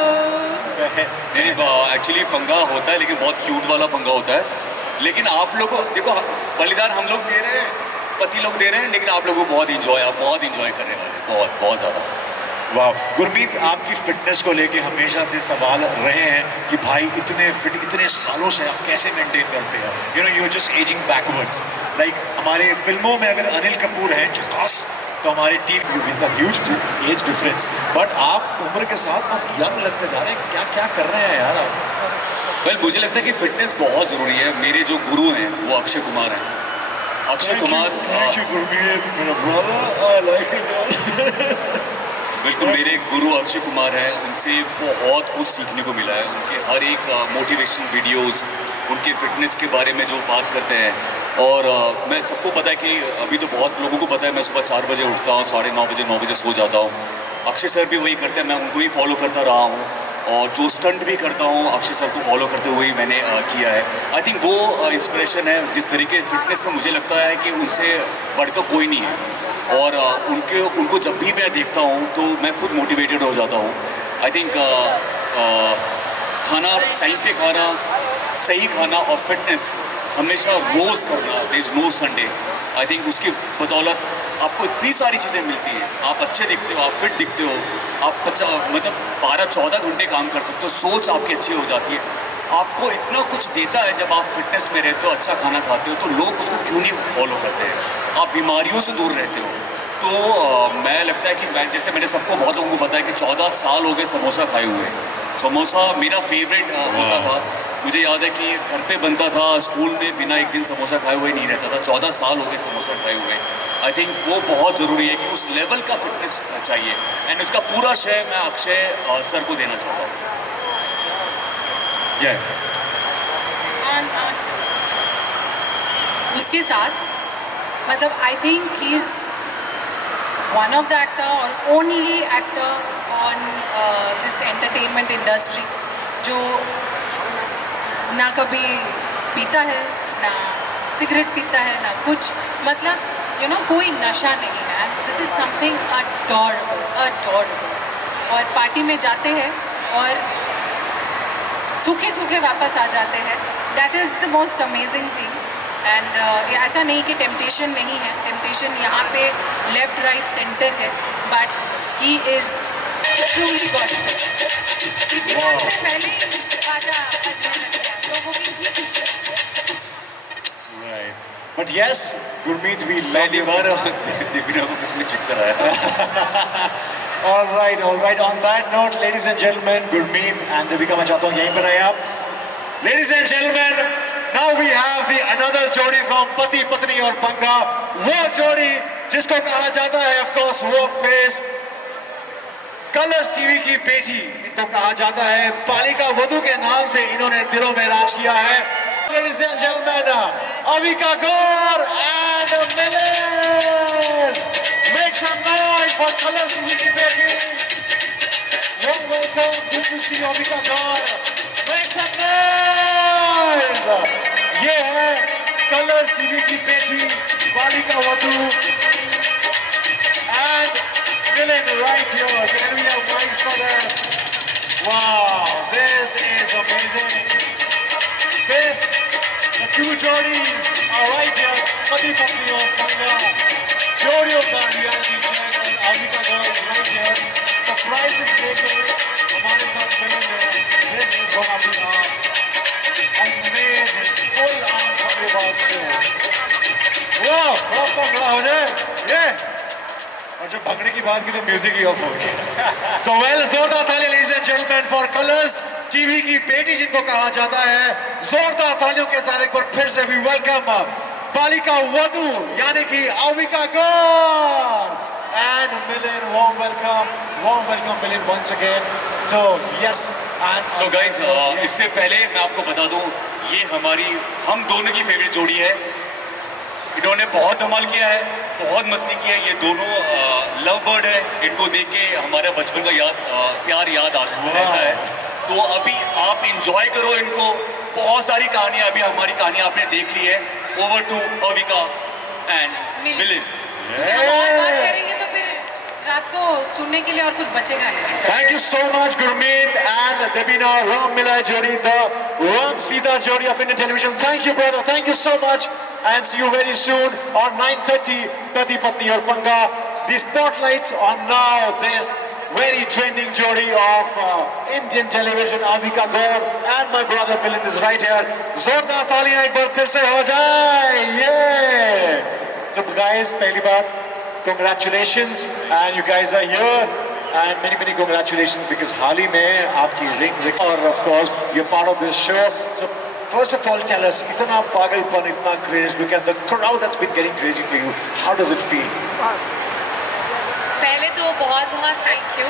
नहीं, एक्चुअली पंगा होता है लेकिन बहुत क्यूट वाला पंगा होता है। लेकिन आप लोगों को देखो, बलिदान हम लोग दे रहे हैं, पति लोग दे रहे हैं, लेकिन आप लोगों को आप बहुत इंजॉय करने वाले हैं, बहुत बहुत ज़्यादा। वाह गुरमीत, आपकी फिटनेस को लेके हमेशा से सवाल रहे हैं कि भाई इतने फिट इतने सालों से आप कैसे मेंटेन करते हैं? You are just ageing backwards. Like हमारे फिल्मों में अगर अनिल कपूर हैं झकास, तो हमारी team is a huge age difference, but आप उम्र के साथ बस यंग लगते जा रहे हैं। क्या क्या कर रहे हैं यार आप? वेल, मुझे लगता है कि फिटनेस बहुत ज़रूरी है। मेरे जो गुरु हैं वो अक्षय कुमार हैं। अक्षय कुमार, थैंक यू गुरमीत, मेरा ब्रदर, आई लाइक इट। बिल्कुल, मेरे गुरु अक्षय कुमार हैं। उनसे बहुत कुछ सीखने को मिला है। उनके हर एक मोटिवेशनल वीडियोस, उनके फिटनेस के बारे में जो बात करते हैं। और मैं सबको पता है कि अभी तो बहुत लोगों को पता है मैं सुबह 4 बजे उठता हूँ, 9:30 बजे 9 बजे सो जाता हूँ। अक्षय सर भी वही करते हैं, मैं उनको ही फॉलो करता रहा हूँ। और जो स्टंट भी करता हूँ अक्षय सर को फॉलो करते हुए ही मैंने किया है। आई थिंक वो इंस्पिरेशन है। जिस तरीके फिटनेस में मुझे लगता है कि उनसे बढ़कर कोई नहीं है। और उनको जब भी मैं देखता हूँ तो मैं खुद मोटिवेटेड हो जाता हूँ। आई थिंक खाना टाइम पे खाना, सही खाना और फिटनेस हमेशा रोज़ करना, there is no Sunday. I think उसकी बदौलत आपको इतनी सारी चीज़ें मिलती हैं। आप अच्छे दिखते हो, आप फिट दिखते हो, आप मतलब 12-14 घंटे काम कर सकते हो, सोच आपकी अच्छी हो जाती है। आपको इतना कुछ देता है जब आप फिटनेस में रहते हो, अच्छा खाना खाते हो, तो लोग उसको क्यों नहीं फॉलो करते हैं? आप बीमारियों से दूर रहते हो। तो मैं लगता है कि जैसे मैंने सबको, बहुत लोगों को पता है कि 14 साल हो गए समोसा खाए हुए। समोसा मेरा फेवरेट होता था। मुझे याद है कि घर पे बनता था, स्कूल में बिना एक दिन समोसा खाए हुए नहीं रहता था। 14 साल हो गए समोसा खाए हुए। आई थिंक वो बहुत ज़रूरी है कि उस लेवल का फिटनेस चाहिए। एंड उसका पूरा श्रेय मैं अक्षय सर को देना चाहता हूँ। उसके साथ मतलब I think he is one of the actor और only actor on this entertainment industry जो ना कभी पीता है, ना सिगरेट पीता है, ना कुछ, मतलब कोई नशा नहीं है। This is something adorable. और पार्टी में जाते हैं और सूखे सूखे वापस आ जाते हैं। That is the most amazing thing. And ऐसा नहीं कि टेम्पटेशन नहीं है, टेम्पटेशन यहाँ पे लेफ्ट राइट सेंटर है, but he is truly God. इसी बात में पहले ही बाजा बजने लग गया लोगों की। But yes, Gurmeet, we love पहली you. बार दीपिका को किसने चुप कराया? All right. On that note, ladies and gentlemen, Gurmeet and Deepika, मैं चाहता हूँ यहीं पर रहे आप. Ladies and gentlemen, now we have the another जोड़ी from पति पत्नी और पंगा. वो जोड़ी जिसको कहा जाता है, of course, वो फेस कलर्स टीवी की बेटी. इनको कहा जाता है बालिका वधू के नाम से इन्होंने दिलों में राज किया है. Ladies and gentlemen, Avika Gaur and Milan. Make some noise for Colors TV की बेटी. Welcome, good to see Avika Gaur. Make some noise. ये है Colors TV की बेटी बालिका वधू and Milan right here. Can we have mics for them? Wow, this is amazing. This, the Two jodies are right here. पति पत्नी और पंगा जोड़ियों का reality check और Avika Gaur is right here. Surprises लेके हमारे साथ मिलेंगे. This is gonna be amazing, full on Bangladesh show. Wow, बहुत पंगड़ा हो जाए. Yeah. और जब भंगड़े की बात की तो म्यूजिक ही ऑफ हो गया. So well, जोरदार तालियां ladies and gentlemen for Colors TV की बेटी जिनको कहा जाता है. जोरदार तालियों के साथ एक बार फिर से भी वेलकम बालिका वधू यानी कि अविका गौर and Milind. Warm welcome Milind once again. So yes and So guys, इससे पहले मैं आपको बता दूं, ये हम दोनों की फेवरेट जोड़ी है. इन्होंने बहुत धमाल किया है, बहुत मस्ती किया है. ये दोनों लव बर्ड है. इनको देख के हमारा बचपन का प्यार याद रहता है. तो अभी आप इंजॉय करो इनको. बहुत सारी कहानियां, अभी हमारी कहानियां आपने देख ली है. Over to Avika and Milind. हम और बात करेंगे तो फिर रात को सुनने के लिए और कुछ बचेगा नहीं. Thank you so much Gurmeet and Debina Ram Milay Jodi, the Ram Sita Jodi of Indian television. Thank you brother, thank you so much and see you very soon on 9:30 Pati Patni aur Panga. The spotlights on now this very trending Jodi of Indian television. Avika Gaur and my brother Milind is right here. Zordar तालियां एक बार फिर से हो जाए. Yeah. So guys, पहली बात, congratulations and you guys are here and many congratulations because हाल ही में आपकी रिंग और of course you're part of this show. So first of all tell us, इतना पागलपन, इतना craze, look at the crowd that's been getting crazy for you. How does it feel? पहले तो बहुत thank you.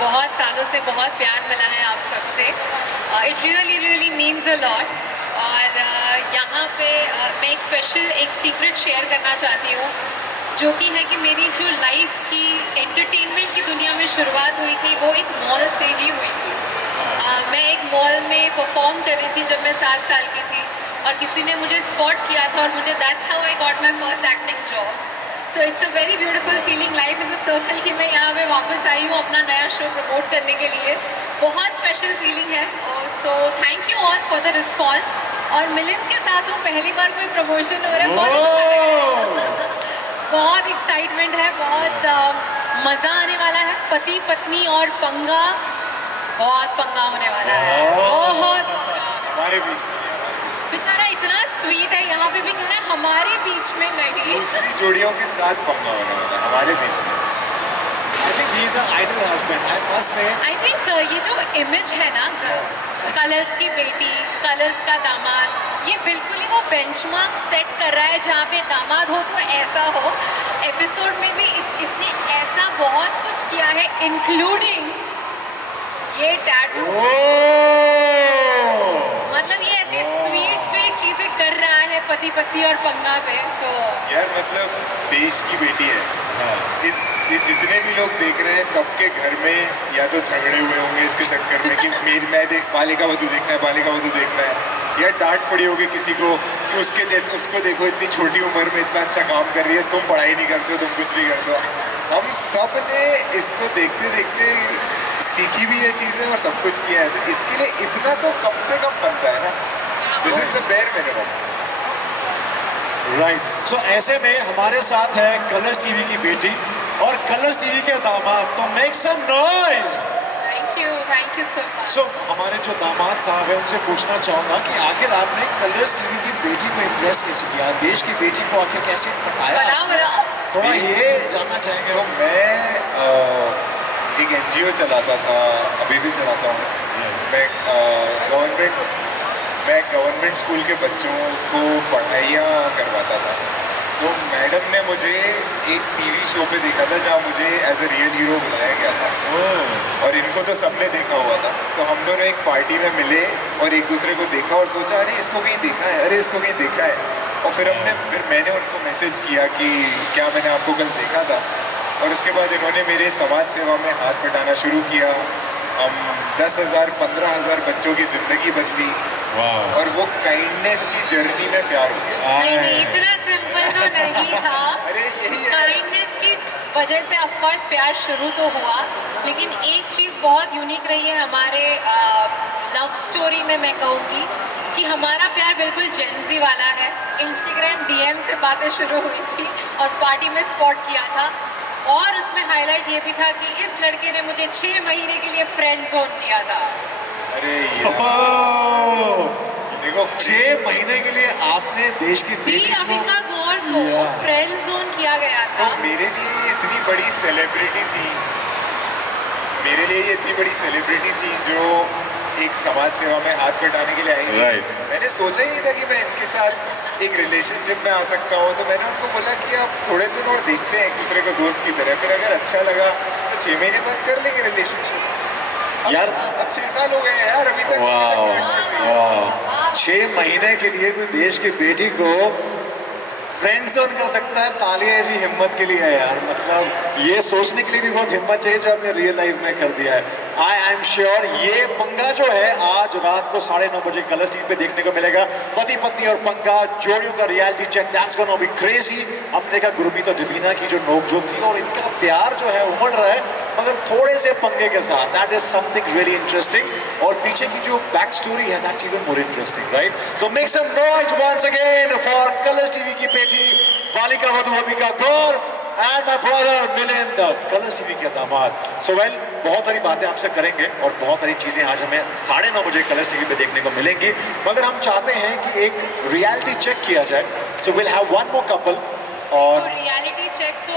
बहुत सालों से बहुत प्यार मिला है आप सबसे. It really means a lot. और यहाँ पे मैं एक स्पेशल एक सीक्रेट शेयर करना चाहती हूँ, जो कि है कि मेरी जो लाइफ की एंटरटेनमेंट की दुनिया में शुरुआत हुई थी वो एक मॉल से ही हुई थी. मैं एक मॉल में परफॉर्म कर रही थी जब मैं 7 साल की थी और किसी ने मुझे स्पॉट किया था और मुझे that's how I got my first acting job. So it's a very beautiful feeling. Life is a circle कि मैं यहाँ पे वापस आई हूँ अपना नया शो प्रमोट करने के लिए. बहुत स्पेशल फीलिंग है. So thank you all for the response. और मिलिंद के साथ हूँ, पहली बार कोई प्रमोशन हो रहा है. बहुत अच्छा लग रहा है. बहुत एक्साइटमेंट है. बहुत मज़ा आने वाला है. पति पत्नी और पंगा, बहुत पंगा होने वाला है. बहुत हमारे बीच में बेचारा इतना स्वीट है, यहाँ पे भी कहना है हमारे बीच में नहीं. दूसरी जोड़ियों के साथ पंगा होने वाला है हमारे बीच में. I think he is an ideal husband, I must say. I think ये जो इमेज है ना, कलर्स की बेटी, कलर्स का दामाद, ये बिल्कुल ही वो बेंचमार्क सेट कर रहा है. जहाँ पे दामाद हो तो ऐसा हो. एपिसोड में भी इसने ऐसा बहुत कुछ किया है, इंक्लूडिंग ये टैटू. मतलब ये ऐसी स्वीट चीजें कर रहा है पति पत्नी और पंगा पे. सो यार मतलब देश की बेटी है. ये जितने भी लोग देख रहे हैं सबके घर में या तो झगड़े हुए होंगे इसके चक्कर में कि मैं बालिका वधू देखना है. या डांट पड़ी होगी किसी को कि उसके जैसे उसको देखो इतनी छोटी उम्र में इतना अच्छा काम कर रही है, तुम पढ़ाई नहीं करते हो, तुम कुछ नहीं करते हो. हम सब ने इसको देखते देखते सीखी भी ये चीज़ें और सब कुछ किया है. तो इसके लिए इतना तो कम से कम बनता है ना. This is the bare minimum. Right. So ऐसे में हमारे साथ है कलर्स टीवी की बेटी और कलर्स टीवी के दामाद. तो make some noise. Thank you so much. So हमारे जो दामाद साहब हैं उनसे पूछना चाहूँगा कि आखिर आपने कलर्स टीवी की बेटी को इम्प्रेस कैसे किया, देश की बेटी को आखिर कैसे पटाया, थोड़ा ये जानना चाहेंगे. तो मैं एक NGO चलाता था, अभी भी चलाता हूँ. मैं गवर्नमेंट स्कूल के बच्चों को पढ़ाइयाँ करवाता था. तो मैडम ने मुझे एक टीवी शो पे देखा था जहाँ मुझे एज अ रियल हीरो बुलाया गया था. और इनको तो सबने देखा हुआ था. तो हम दोनों एक पार्टी में मिले और एक दूसरे को देखा और सोचा अरे इसको कहीं देखा है, अरे इसको कहीं देखा है. और फिर मैंने उनको मैसेज किया कि क्या मैंने आपको कल देखा था. और उसके बाद इन्होंने मेरे समाज सेवा में हाथ बटाना शुरू किया. हम 10,000 15,000 बच्चों की ज़िंदगी बदली. और वो काइंडनेस की जर्नी में प्यार हो गया. नहीं इतना सिंपल तो नहीं था. अरे यही है. काइंडनेस की वजह से ऑफ कोर्स प्यार शुरू तो हुआ, लेकिन एक चीज़ बहुत यूनिक रही है हमारे लव स्टोरी में, मैं कहूँगी कि हमारा प्यार बिल्कुल जेंजी वाला है। इंस्टाग्राम डीएम से बातें शुरू हुई थी और पार्टी में स्पॉट किया था, और उसमें हाईलाइट ये भी था कि इस लड़के ने मुझे 6 महीने के लिए फ्रेंड जोन किया था। अरे ओह, देखो 6 महीने के लिए आपने देश की दी बेटी को अविका गौर को Yeah. फ्रेंड जोन किया गया तो था। मेरे लिए ये इतनी बड़ी सेलिब्रिटी थी, मेरे लिए ये इतनी बड़ी सेलिब्रिटी थी जो एक समाज सेवा में हाथ बटाने के लिए आई थी। Right. मैंने सोचा ही नहीं था कि मैं इनके साथ एक रिलेशनशिप में आ सकता हूँ, तो मैंने उनको बोला कि आप थोड़े दिन और देखते हैं एक दूसरे को दोस्त की तरह, फिर अगर अच्छा लगा तो 6 महीने बाद कर लेंगे रिलेशनशिप। यार, अब 6 साल हो गए हैं यार, अभी तक वाह, डेट कर रही है। वाह, 6 महीने के लिए कोई देश की बेटी को फ्रेंड जोन कर सकता है, तालियां ऐसी हिम्मत के लिए है यार। मतलब ये सोचने के लिए भी बहुत हिम्मत चाहिए जो आपने रियल लाइफ में कर दिया है। आई एम श्योर ये पंगा जो है आज रात को 9:30 बजे कलर्स टीवी पे देखने को मिलेगा। पति पत्नी और पंगा जोड़ियों का reality check, that's gonna be crazy. हमने देखा गुरमीत और डिबीना की जो नोकझोंक थी, और इनका प्यार जो है उमड़ रहा है मगर थोड़े से पंगे के साथ। That is something really interesting, और पीछे की जो बैक स्टोरी है that's even more interesting, right? So make some noise once again for colors TV की बेटी Balika Vadhu Avika Gaur and my brother Milind, colors TV के दामाद। सो वेल, बहुत सारी बातें आपसे करेंगे और बहुत सारी चीजें आज हमें 9:30 बजे कलर्स टीवी पे देखने को मिलेंगी, मगर हम चाहते हैं कि एक रियलिटी चेक किया जाए। So will have one more couple. और तो रियलिटी चेक तो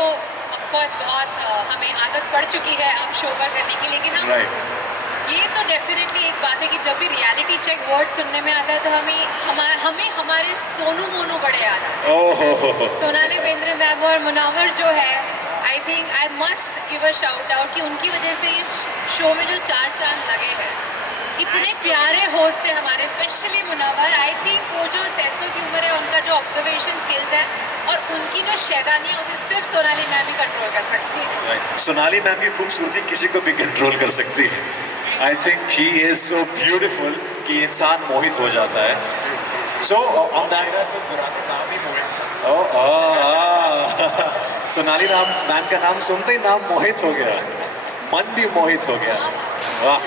ऑफ कोर्स बहुत हमें आदत पड़ चुकी है अब शो पर करने की, लेकिन हम राइट, ये तो डेफिनेटली एक बात है कि जब भी रियलिटी चेक वर्ड सुनने में आता है तो हमें हमारे सोनू मोनू बड़े याद आते हैं। ओहो, सोनाली बेंद्रे मैम और मुनावर जो है, I think I must give a shout out कि उनकी वजह से इस शो में जो 4 चांद लगे हैं। इतने प्यारे होस्ट हैं हमारे, स्पेशली मुनावर। आई थिंक वो जो सेंस ऑफ ह्यूमर है, उनका जो ऑब्जर्वेशन स्किल्स है और उनकी जो शैतानी है, उसे सिर्फ सोनाली मैम ही कंट्रोल कर सकती है। राइट। सोनाली मैम की खूबसूरती किसी को भी कंट्रोल कर सकती है। I think she is so beautiful कि इंसान मोहित हो जाता है। सो ऑन दैट, मेरा तो पुराना नाम ही मोहित था। सोनाली मैम का नाम सुनते ही नाम मोहित हो गया, मन भी मोहित हो गया। वाह।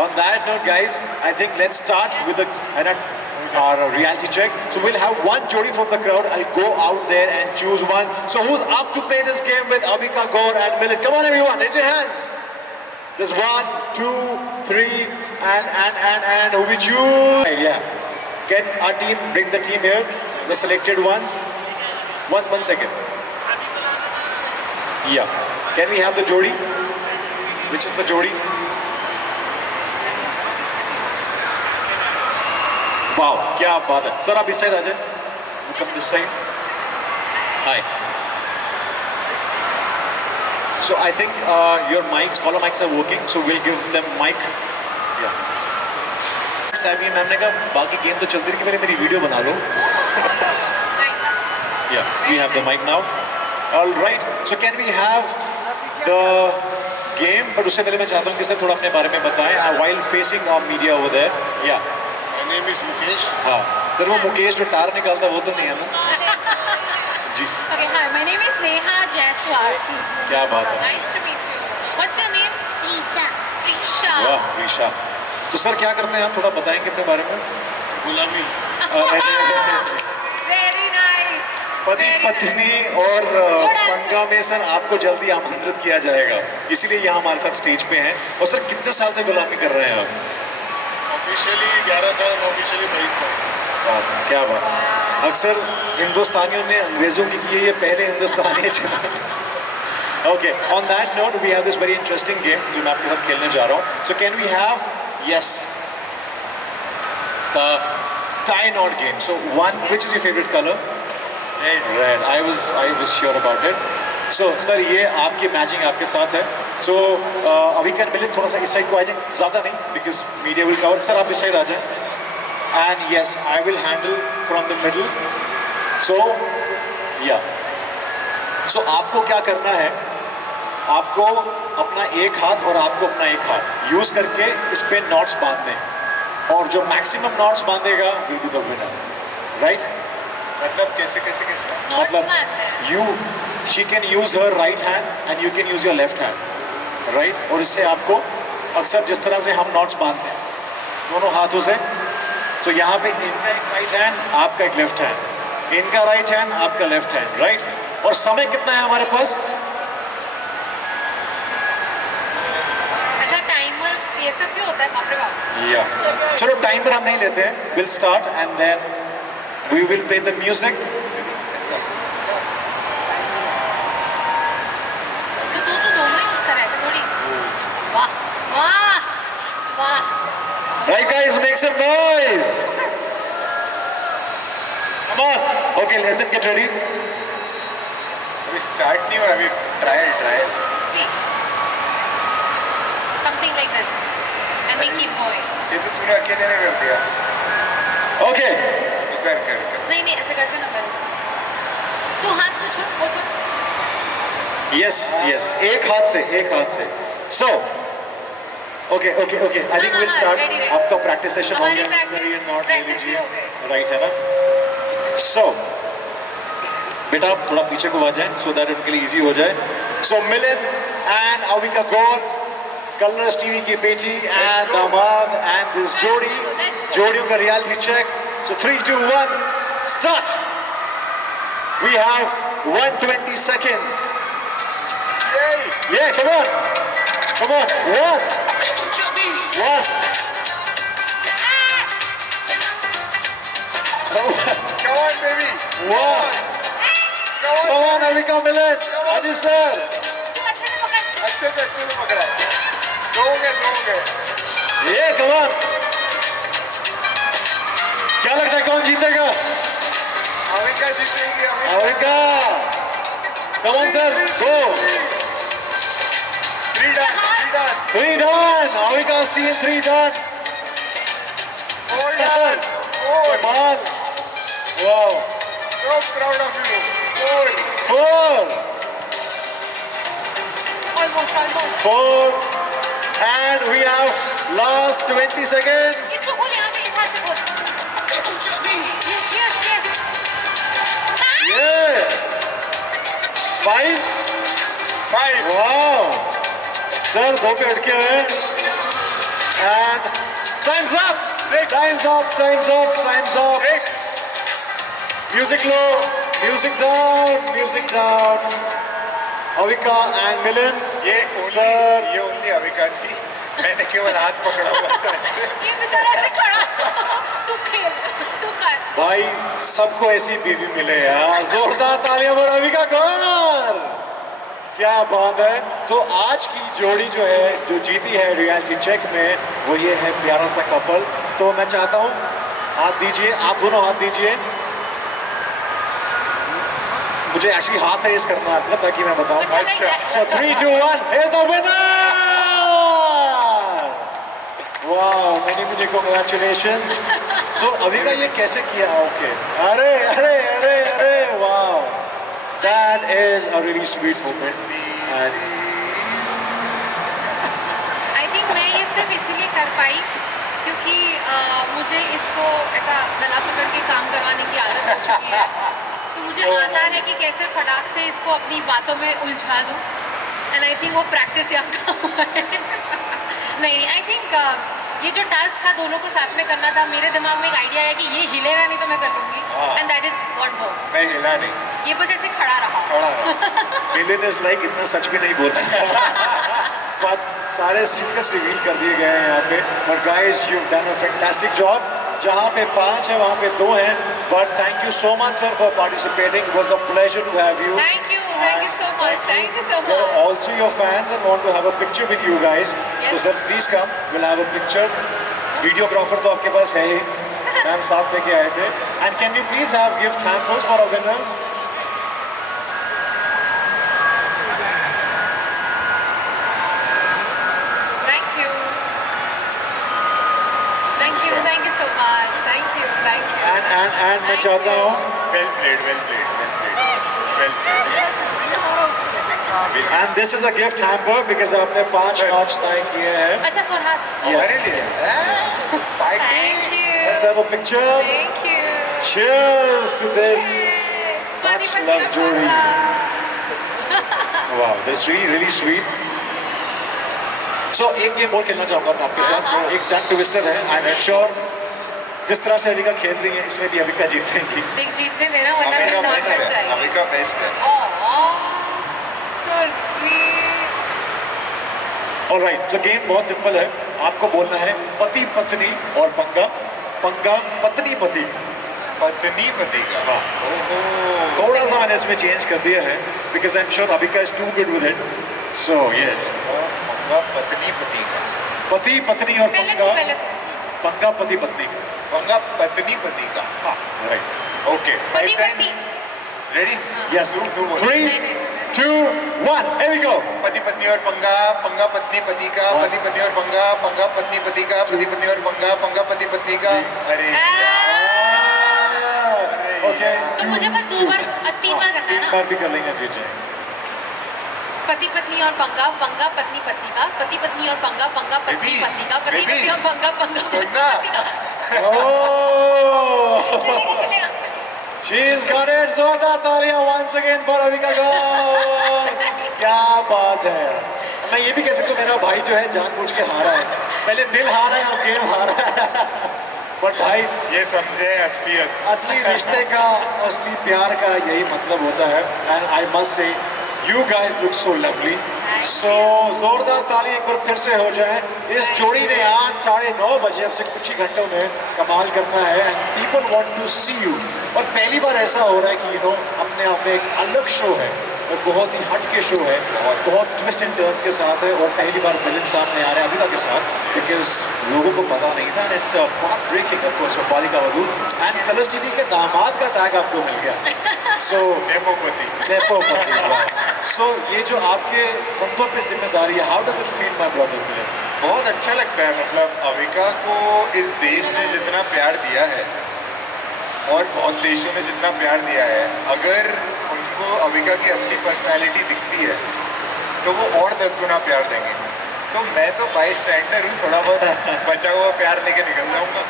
On that note, guys, I think let's start with our reality check. So we'll have one jodi from the crowd. I'll go out there and choose one. So who's up to play this game with Avika Gaur and Milind? Come on, everyone, raise your hands. There's 1, 2, 3, and who we choose? Yeah. Get our team, bring the team here, the selected ones. One second. Yeah. Can we have the jodi? Which is the jodi? वाह, क्या बात है। Sir आप इस side आ जाए, come this side. Hi. So I think your mics, collar mics are working, so will give them mic. या Sammy ma'am ने कहा बाकी गेम तो चलती रही कि मेरी वीडियो बना लो। Yeah we have the mic now. Alright, so can we have the game? But उससे पहले मैं चाहता हूँ कि सर थोड़ा अपने बारे में बताएं while facing of media over there. Yeah name is Mukesh. हाँ सर, वो मुकेश जो टार निकालता है वो तो नहीं है ना? जी Okay, hi, my name is Neha Jaiswal. क्या बात है। Nice to meet you. What's your name? Prisha. Prisha. वाह ऋषा। तो सर क्या करते हैं आप, थोड़ा बताएंगे अपने बारे में? गुलामी। Very nice. पति Very पत्नी और पंगा में सर आपको जल्दी आमंत्रित किया जाएगा, इसीलिए यहाँ हमारे साथ स्टेज पे हैं। और सर कितने साल से गुलामी कर रहे हैं आप? ऑफिशियली 11 साल, ऑफिशियली 22 साल। बात है, क्या बात है। अक्सर हिंदुस्तानियों ने अंग्रेजों की की है, ये पहले हिंदुस्तानी चला। Okay, on that note we have this very interesting game जो मैं आपके साथ खेलने जा रहा हूँ। So can we have yes the tie knot game? So one, which is your favourite colour? Red. I was sure about it. So sir ये आपकी मैचिंग आपके साथ है। सो अभी कैन मिले थोड़ा सा इस साइड को आ जाए, ज़्यादा नहीं because media will cover. Sir आप इस साइड आ जाए and yes I will handle from the middle. So या सो आपको क्या करना है, आपको अपना एक हाथ और आपको अपना एक हाथ यूज़ करके इस पे नॉट्स बांधने हैं, और जो मैक्सिमम नॉट्स बांधेगा will be the winner, right? मतलब कैसे कैसे कैसे? Notes मतलब बांधते हैं। You she can use her right hand and you can use your left hand, right? और इससे आपको अक्सर जिस तरह से हम नॉट्स बांधते हैं दोनों हाथों से, तो यहाँ पे इनका एक राइट हैंड, आपका एक लेफ्ट हैंड, इनका राइट हैंड, आपका लेफ्ट हैंड, राइट। और समय कितना है हमारे पास? ऐसा टाइमर ये सब भी होता है, बाप रे बाप। या चलो टाइमर हम नहीं लेते हैं, will start and then we will play the music. तो दोनों ही यूज कर रहे हैं थोड़ी। वाह वाह वाह। Right guys, make some noise. Come on. Okay, let them get ready. अभी स्टार्ट नहीं हुआ, अभी trial. See, something like this, and we keep going. ये तो तूने अकेले ने कर दिया। Okay. तो कर। नहीं ऐसे करके ना करो। तू हाथ को छोड़, वो छोड़। Yes. एक हाथ से. So. Okay. I think we'll start. ready. आपका practice session हो हमारी गया, practice सर, ये not ले भी लीजिए. हो गए। Right है ना? So. बेटा आप थोड़ा पीछे को आ जाएं, so that उनके लिए easy हो जाए. So Milind and Avika Gaur, Colors TV की बेटी and दामाद and this जोड़ी, जोड़ियों का reality check. So 3, 2, 1, start. We have 120 seconds. Yay! Yeah, come on. One. Come on, baby. One. Come Come on, Avika Milind. Come on. Adi sir. अच्छे से पकड़ा है। दोगे। Yeah, come on. क्या लगता है कौन जीतेगा? अविका जीतेगी। Avika. Come on, sir. Go. 3 done. 3 done. Avika's team 3 done. 4 done. 4. Come on. Wow. So proud of you. 4. 4. Almost. 4. And we have last 20 seconds. इसको खोल यहाँ से, इस हाथ से खोल। Yes. Yeah. 5. 5. Wow. Sir, 2 पे अटके हुए हैं. And time's up. Time's up. 6. Music low. Music down. Avika and Milind. ये Sir. ओनली अविका थी। मैंने केवल हाथ पकड़ा हुआ था ऐसे। ये बेचारा ऐसे खड़ा। तू खेल, तू कर। भाई सबको ऐसी बीवी मिले यार, जोरदार तालियां for अविका गौर। क्या बात है। तो आज की जोड़ी जो है, जो जीती है रियलिटी चेक में, वो ये है प्यारा सा कपल। तो मैं चाहता हूँ हाथ दीजिए, आप दोनों हाथ दीजिए। मुझे एक्चुअली हाथ रेस करना है आपका, ताकि मैं बताऊं। अच्छा, like that. So 3, 2, 1, here's the winner! Wow, many congratulations. So Avika ये कैसे किया? Okay. अरे, wow. That is a really sweet moment. And I think मैं ये सिर्फ इसीलिए कर पाई क्योंकि मुझे इसको ऐसा गला पकड़ के काम करवाने की आदत हो चुकी है। तो मुझे आता है कि कैसे फटाक से इसको अपनी बातों में उलझा दूँ। एंड आई थिंक वो प्रैक्टिस यहाँ का हुआ है। नहीं, आई थिंक ये जो टास्क था दोनों को साथ में करना था, मेरे दिमाग में एक आइडिया है कि ये हिलेगा नहीं तो मैं कर लूँगी। And that is what work. मैं हिला नहीं। ये बस ऐसे खड़ा रहा। Milind is like इतना सच भी नहीं बोलता। But सारे सीक्रेट्स रिवील कर दिए गए हैं यहाँ पे। But guys, you've done a fantastic job. जहाँ पे 5 है वहाँ पे 2 हैं. But thank you so much, sir, for participating. It was a pleasure to have you. Thank you so much. Thank you so They're much. also your fans and want to have a picture with you guys. Yes. So sir, please come. We'll have a picture. Videographer तो आपके पास है ही. Ma'am साथ लेके आए थे. And can we please have gift hampers for our winners? Thank you so much. Thank you. And मैं चाहता हूँ Well played. and this is a gift hamper because आपने 5 notch तय किए हैं. अच्छा फरहाद. हमारे लिए। Thank you. Let's have a picture. Thank you. Cheers to this Party much with loved your जोड़ी. brother. Wow, that's really sweet. सो एक game और खेलना चाहूंगा मैं आपके हाँ, साथ, हाँ। एक टंग ट्विस्टर है। आई एम श्योर जिस तरह से अविका खेल रही है इसमें भी अविका जीतेंगी। देख जीतने देना वरना अभी मैं का नॉट बेस्ट कर है, जाएगी। अभी का बेस्ट है। So sweet. ऑलराइट, तो गेम बहुत सिंपल है। आपको बोलना है पति पत्नी और पंगा, पंगा पत्नी पति। पत्नी पति का। हाँ, ओहो। थोड़ा सा मैंने इसमें चेंज कर दिया है because I am sure Avika is too good with it. So yes, पंगा पत्नी पति का। पति पत्नी और पहले पंगा, तो पहले तो पंगा पति पत्नी का। पंगा पत्नी पति का। हाँ, राइट। ओके, पति 5 टाइम्स। पत्नी। रेडी? यस, तू बोल। 3 2 1 here we go। पति पत्नी और पंगा, पंगा पत्नी पति का, पति पत्नी और पंगा, पंगा पत्नी पति का, पति पत्नी और पंगा, पंगा पति पत्नी का। अरे ओके, तो मुझे बस 2 बार 3 बार करना है 3 ना। बार भी कर लेंगे, जीत जाएंगे। पति पत्नी और पंगा, पंगा पत्नी पत्नी का, पति पत्नी और पंगा, पंगा पत्नी बेबी, पत्नी का, पति बेबी, पत्नी और पंगा, पंगा पत्नी सुनना। पत्नी का। Oh, चलेगा चलेगा। she's got it। जोरदार तालियां once again for अविका गौर। क्या बात है। मैं ये भी कह सकता हूँ मेरा भाई जो है जानबूझ के हारा है। पहले दिल हारा है और गेम हारा है। बट भाई, ये समझे असलियत। असली रिश्ते का, असली प्यार का यही मतलब होता है। And I must say you guys look so lovely. So जोरदार ताली एक बार फिर से हो जाए। इस जोड़ी ने आज 9:30 बजे, अब से कुछ ही घंटों में कमाल करना है। And people want to see you. और पहली बार ऐसा हो रहा है कि अपने आप में एक अलग शो है और बहुत ही हट के शो है, बहुत ट्विस्ट एंड टर्न्स के साथ है। और पहली बार विलन सामने आ रहे हैं अविका के साथ, बिकॉज लोगों को पता नहीं था। It's heartbreaking of course for Balika Vadhu. And colours TV के दामाद का टैग आपको मिल गया। सो नेपोपति। सो ये जो आपके कंधों पे जिम्मेदारी है, how does it feel my brother? बहुत अच्छा लगता है। मतलब अविका को इस देश ने जितना प्यार दिया है और बहुत देशों ने जितना प्यार दिया है, अगर उनको अविका की असली पर्सनालिटी दिखती है तो वो और 10 गुना प्यार देंगे। तो मैं तो बाई स्टैंडर हूँ, थोड़ा बहुत बचा हुआ प्यार लेके निकल जाऊँगा।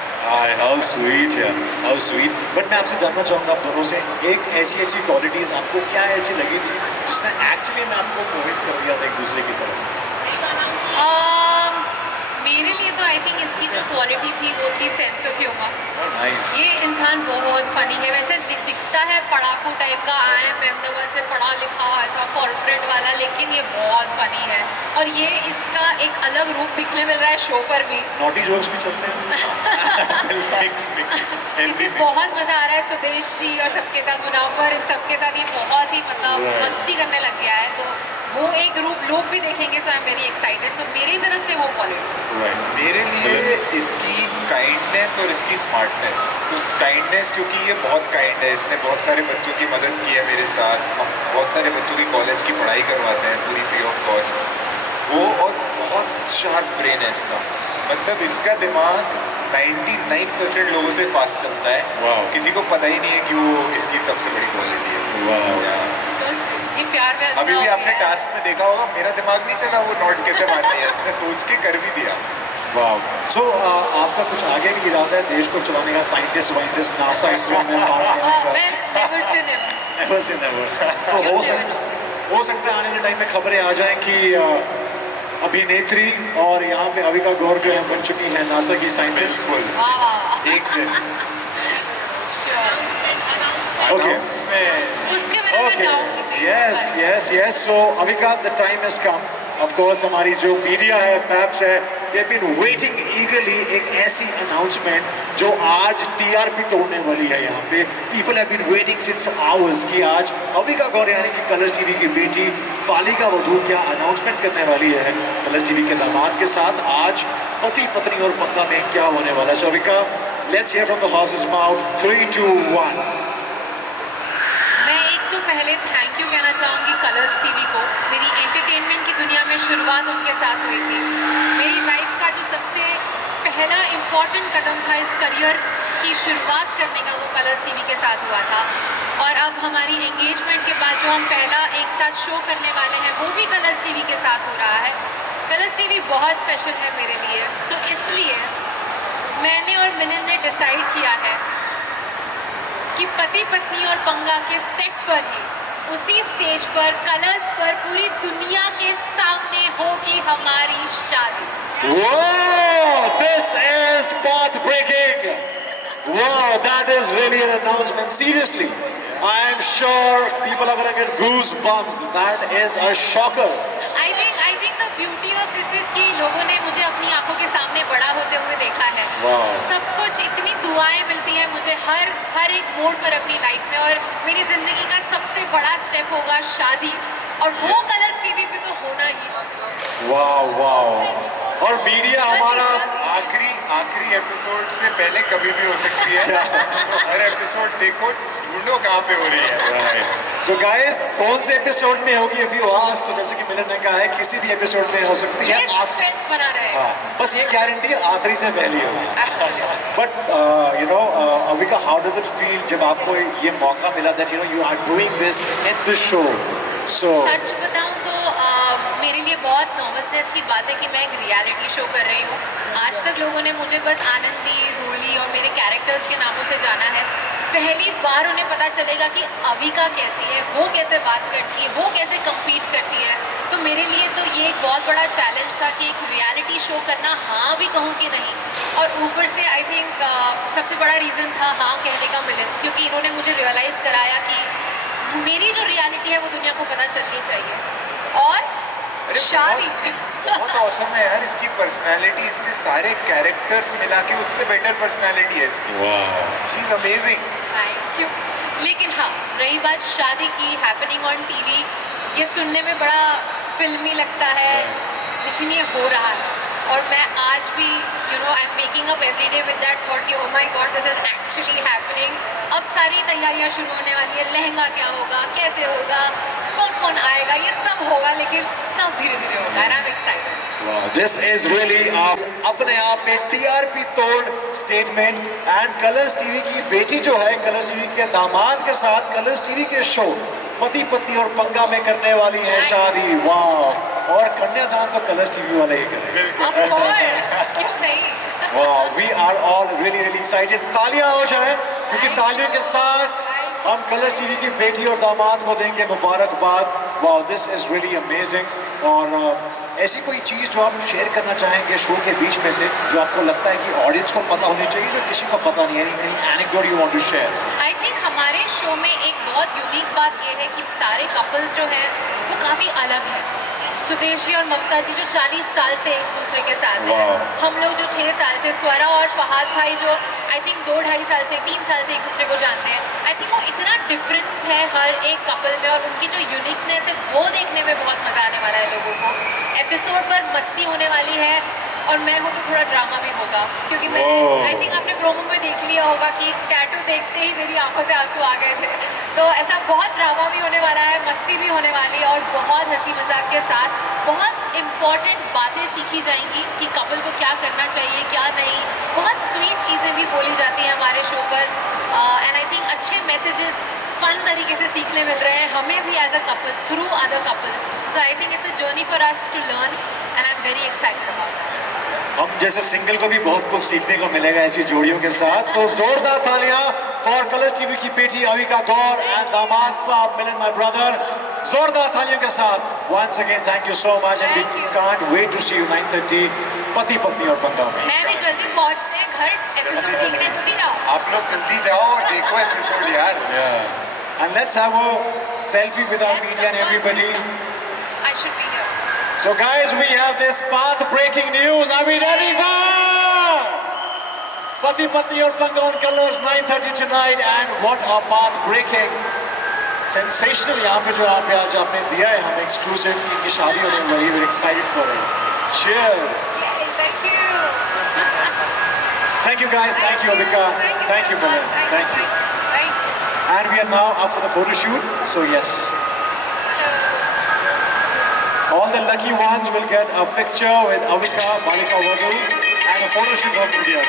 हाउ स्वीट यार, हाउ स्वीट। बट मैं आपसे जानना चाहूँगा आप दोनों से, एक ऐसी क्वालिटीज़ आपको क्या ऐसी लगी थी जिसने एक्चुअली में आपको मोहित कर दिया था एक दूसरे की तरफ? मेरे लिए तो आई थिंक इसकी जो क्वालिटी थी वो थी सेंस ऑफ ह्यूमर। नाइस। ये इंसान बहुत फनी है। वैसे दिखता है पढ़ाकू टाइप का, IIM अहमदाबाद से पढ़ा लिखा ऐसा कॉर्पोरेट वाला, लेकिन ये बहुत फनी है। और ये इसका एक अलग रूप दिखने मिल रहा है शो पर भी। नॉटी जोक्स भी चलते हैं। मिक्स इसे बहुत मजा आ रहा है। सुदेश जी और सबके साथ, मुनावर, इन सबके साथ ये बहुत ही मतलब Right. मस्ती करने लग गया है। तो वो एक रूप लोग भी देखेंगे। सो आई एम वेरी एक्साइटेड। सो मेरी तरफ से वो क्वालिटी। मेरे लिए इसकी काइंडनेस और इसकी स्मार्टनेस। तो काइंडनेस क्योंकि ये बहुत काइंड है, इसने बहुत सारे बच्चों की मदद की है मेरे साथ। हम बहुत सारे बच्चों की कॉलेज की पढ़ाई करवाते हैं पूरी फ्री ऑफ कॉस्ट। वो और बहुत शार्प ब्रेन है इसका। मतलब इसका दिमाग 99% लोगों से फास्ट चलता है। Wow. किसी को पता ही नहीं है कि वो इसकी सबसे बड़ी क्वालिटी है। Wow. ये प्यार में अभी भी आपने टास्क में देखा होगा, मेरा दिमाग नहीं चला वो नोट कैसे मारनी है, इसने सोच के कर भी दिया। वाव। सो आपका कुछ आगे भी इरादा है देश को चलाने का? साइंटिस्ट वाइंटिस्ट, नासा, इसरो में पार्ट लेने का? Never say never. Never say never. तो हो सकता है आने वाले टाइम में खबरें आ जाएं कि अभिनेत्री और यहाँ पे अविका गौर जो है बन चुकी है नासा की साइंटिस्ट। बिल्कुल। एक दिन Okay. announce में उसके बिना मैं जाऊंगी। Yes. So Avika, the time has come. Of course, हमारी जो मीडिया है, पैप्स है, they've been waiting eagerly एक ऐसी announcement जो आज TRP तोड़ने वाली है यहाँ पे। People have been waiting since hours कि आज अविका गौर यानी कि कलर्स टीवी की बेटी बालिका वधू क्या अनाउंसमेंट करने वाली है कलर्स टीवी के दामाद के साथ। आज पति पत्नी और पंगा में क्या होने वाला है। So Avika, let's hear from the horse's mouth. 3, 2, 1. मैं एक तो पहले थैंक यू कहना चाहूँगी कलर्स टीवी को। मेरी एंटरटेनमेंट की दुनिया में शुरुआत उनके साथ हुई थी। मेरी लाइफ का जो सबसे पहला इम्पॉर्टेंट कदम था इस करियर की शुरुआत करने का, वो कलर्स टीवी के साथ हुआ था। और अब हमारी एंगेजमेंट के बाद जो हम पहला एक साथ शो करने वाले हैं वो भी कलर्स टीवी के साथ हो रहा है। कलर्स टीवी बहुत स्पेशल है मेरे लिए। तो इसलिए मैंने और मिलिंद ने डिसाइड किया है कि पति पत्नी और पंगा के सेट पर ही, उसी स्टेज पर, कलर्स पर पूरी दुनिया के सामने होगी हमारी शादी। Whoa, this is path breaking. Wow, that is really an announcement. Seriously, I am sure people are gonna get goosebumps. That is a shocker. I think the beauty of this is कि लोगों ने मुझे अपनी आंखों के सामने बड़ा होते हुए देखा है। Wow. सब कुछ इतनी दुआएं मिलती हैं मुझे हर एक मोड़ पर अपनी लाइफ में, और मेरी जिंदगी का सबसे बड़ा स्टेप होगा शादी, और वो कलर्स टीवी पे तो होना ही चाहिए। Wow, wow. और मीडिया हमारा आखिरी एपिसोड से पहले कभी भी हो सकती है, तो हर एपिसोड देखो, ढूंढो कहाँ पे हो रही है। So guys, कौन से एपिसोड में होगी अभी आवाज, तो जैसे कि मिलन ने कहा है किसी भी एपिसोड में हो सकती ये है। सस्पेंस बना रहे हैं। हाँ, बस ये गारंटी आखिरी से पहली होगी। Absolutely. But you know, Avika, how does it feel जब आपको ये मौका मिला that you know you are doing this in the show? So सच बताऊं तो मेरे लिए बहुत नर्वसनेस की बात है कि मैं एक रियलिटी शो कर रही हूँ। आज तक लोगों ने मुझे बस आनंदी, रूली और मेरे कैरेक्टर्स के नामों से जाना है। पहली बार उन्हें पता चलेगा कि अविका कैसी है, वो कैसे बात करती है, वो कैसे कम्पीट करती है। तो मेरे लिए तो ये एक बहुत बड़ा चैलेंज था कि एक रियलिटी शो करना, हाँ भी कहूँ कि नहीं। और ऊपर से आई थिंक सबसे बड़ा रीज़न था हाँ कहने का मिलन, क्योंकि इन्होंने मुझे रियलाइज़ कराया कि मेरी जो रियलिटी है वो दुनिया को पता चलनी चाहिए। और शादी बहुत औसम है यार, इसकी पर्सनालिटी, इसके सारे कैरेक्टर्स मिला के उससे बेटर पर्सनालिटी है इसकी। She is amazing. Thank you. लेकिन हाँ, रही बात शादी की, हैपनिंग ऑन टीवी, ये सुनने में बड़ा फिल्मी लगता है, लेकिन ये हो रहा है। और मैं आज भी I am waking up every day with that thought कि oh my God, this is actually happening. अब सारी तैयारियां शुरू होने वाली है, लहंगा क्या होगा, कैसे होगा, कौन कौन आएगा, ये सब होगा, लेकिन सब धीरे धीरे होगा। And I am excited. This is really अपने आप में TRP तोड़ स्टेटमेंट। एंड कलर्स टीवी की बेटी जो है, कलर्स टीवी के दामाद के साथ कलर्स टीवी के शो पति पत्नी और पंगा में करने वाली है शादी। वाह, और कन्यादान तो कलर्स टीवी वाले ही करेंगे। ऑफ कोर्स, क्यों नहीं। वाह, we are all really really excited. तालियां हो जाए, क्योंकि तालियों के साथ हम कलर्स टीवी की बेटी और दामाद को देंगे मुबारकबाद। वाह, दिस इज रियली अमेजिंग। और ऐसी कोई चीज़ जो आप शेयर करना चाहेंगे शो के बीच में से, जो आपको लगता है कि ऑडियंस को पता होनी चाहिए, जो किसी को पता नहीं है, any anecdote you want to share? I think हमारे शो में एक बहुत यूनिक बात ये है कि सारे कपल्स जो हैं वो काफ़ी अलग हैं। सुदेश जी और ममता जी जो 40 साल से एक दूसरे के साथ हैं, हम लोग जो 6 साल से, स्वरा और फहाद भाई जो आई थिंक 2-2.5 साल से, 3 साल से एक दूसरे को जानते हैं। आई थिंक वो इतना डिफरेंस है हर एक कपल में, और उनकी जो यूनिकनेस है वो देखने में बहुत मज़ा आने वाला है लोगों को। एपिसोड पर मस्ती होने वाली है, और मैं हूँ तो थोड़ा ड्रामा भी होगा, क्योंकि मैं आई थिंक आपने प्रोमो में देख लिया होगा कि टैटू देखते ही मेरी आंखों से आंसू आ गए थे। तो ऐसा बहुत ड्रामा भी होने वाला है, मस्ती भी होने वाली है, और बहुत हंसी मजाक के साथ बहुत इम्पॉर्टेंट बातें सीखी जाएंगी कि कपल को क्या करना चाहिए, क्या नहीं। बहुत स्वीट चीज़ें भी बोली जाती हैं हमारे शो पर, एंड आई थिंक अच्छे मैसेजेस फन तरीके से सीखने मिल रहे हैं हमें भी as a couple through other couples. So I think it's a journey for us to learn, and I am very excited about that. हम जैसे सिंगल को भी बहुत कुछ सीखने को मिलेगा ऐसी जोड़ियों के साथ। तो जोरदार तालियां फॉर कलर्स टीवी की बेटी अविका गौर एंड दामाद साहब मिलन माय ब्रदर। जोरदार तालियों के साथ once again thank you so much, and we can't wait to see you 9:30 पति पत्नी और पंगा में। मैं भी जल्दी पहुंचते हैं घर, एपिसोड देखने जल्दी जाओ। आप लोग जल्दी जाओ और देखो एपिसोड यार। And let's have a selfie with our media and everybody. I should be here. So guys, we have this path-breaking news. Are we ready for Pati Patni और पंगा on Colors 9:30 tonight? And what a path-breaking, sensational यहाँ पे जो आप आज आपने दिया है हमें exclusive कि इनकी शादी होने वाली है। We're excited for it. Cheers. Yay, thank you. Thank you guys. Thank you Avika. Thank you so Milan. much. Thank you. Thank you. And we are now up for the photo shoot. So yes. All the lucky ones will get a picture with Avika, Malika Wadu, and a photo shoot of Vidya.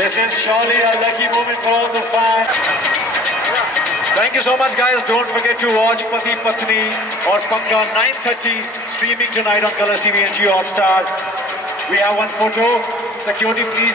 This is surely a lucky moment for all the fans. Thank you so much, guys. Don't forget to watch Pati Patni or Panka 9:30 streaming tonight on Colors TV and Jio Hotstar. We have one photo. Security, please.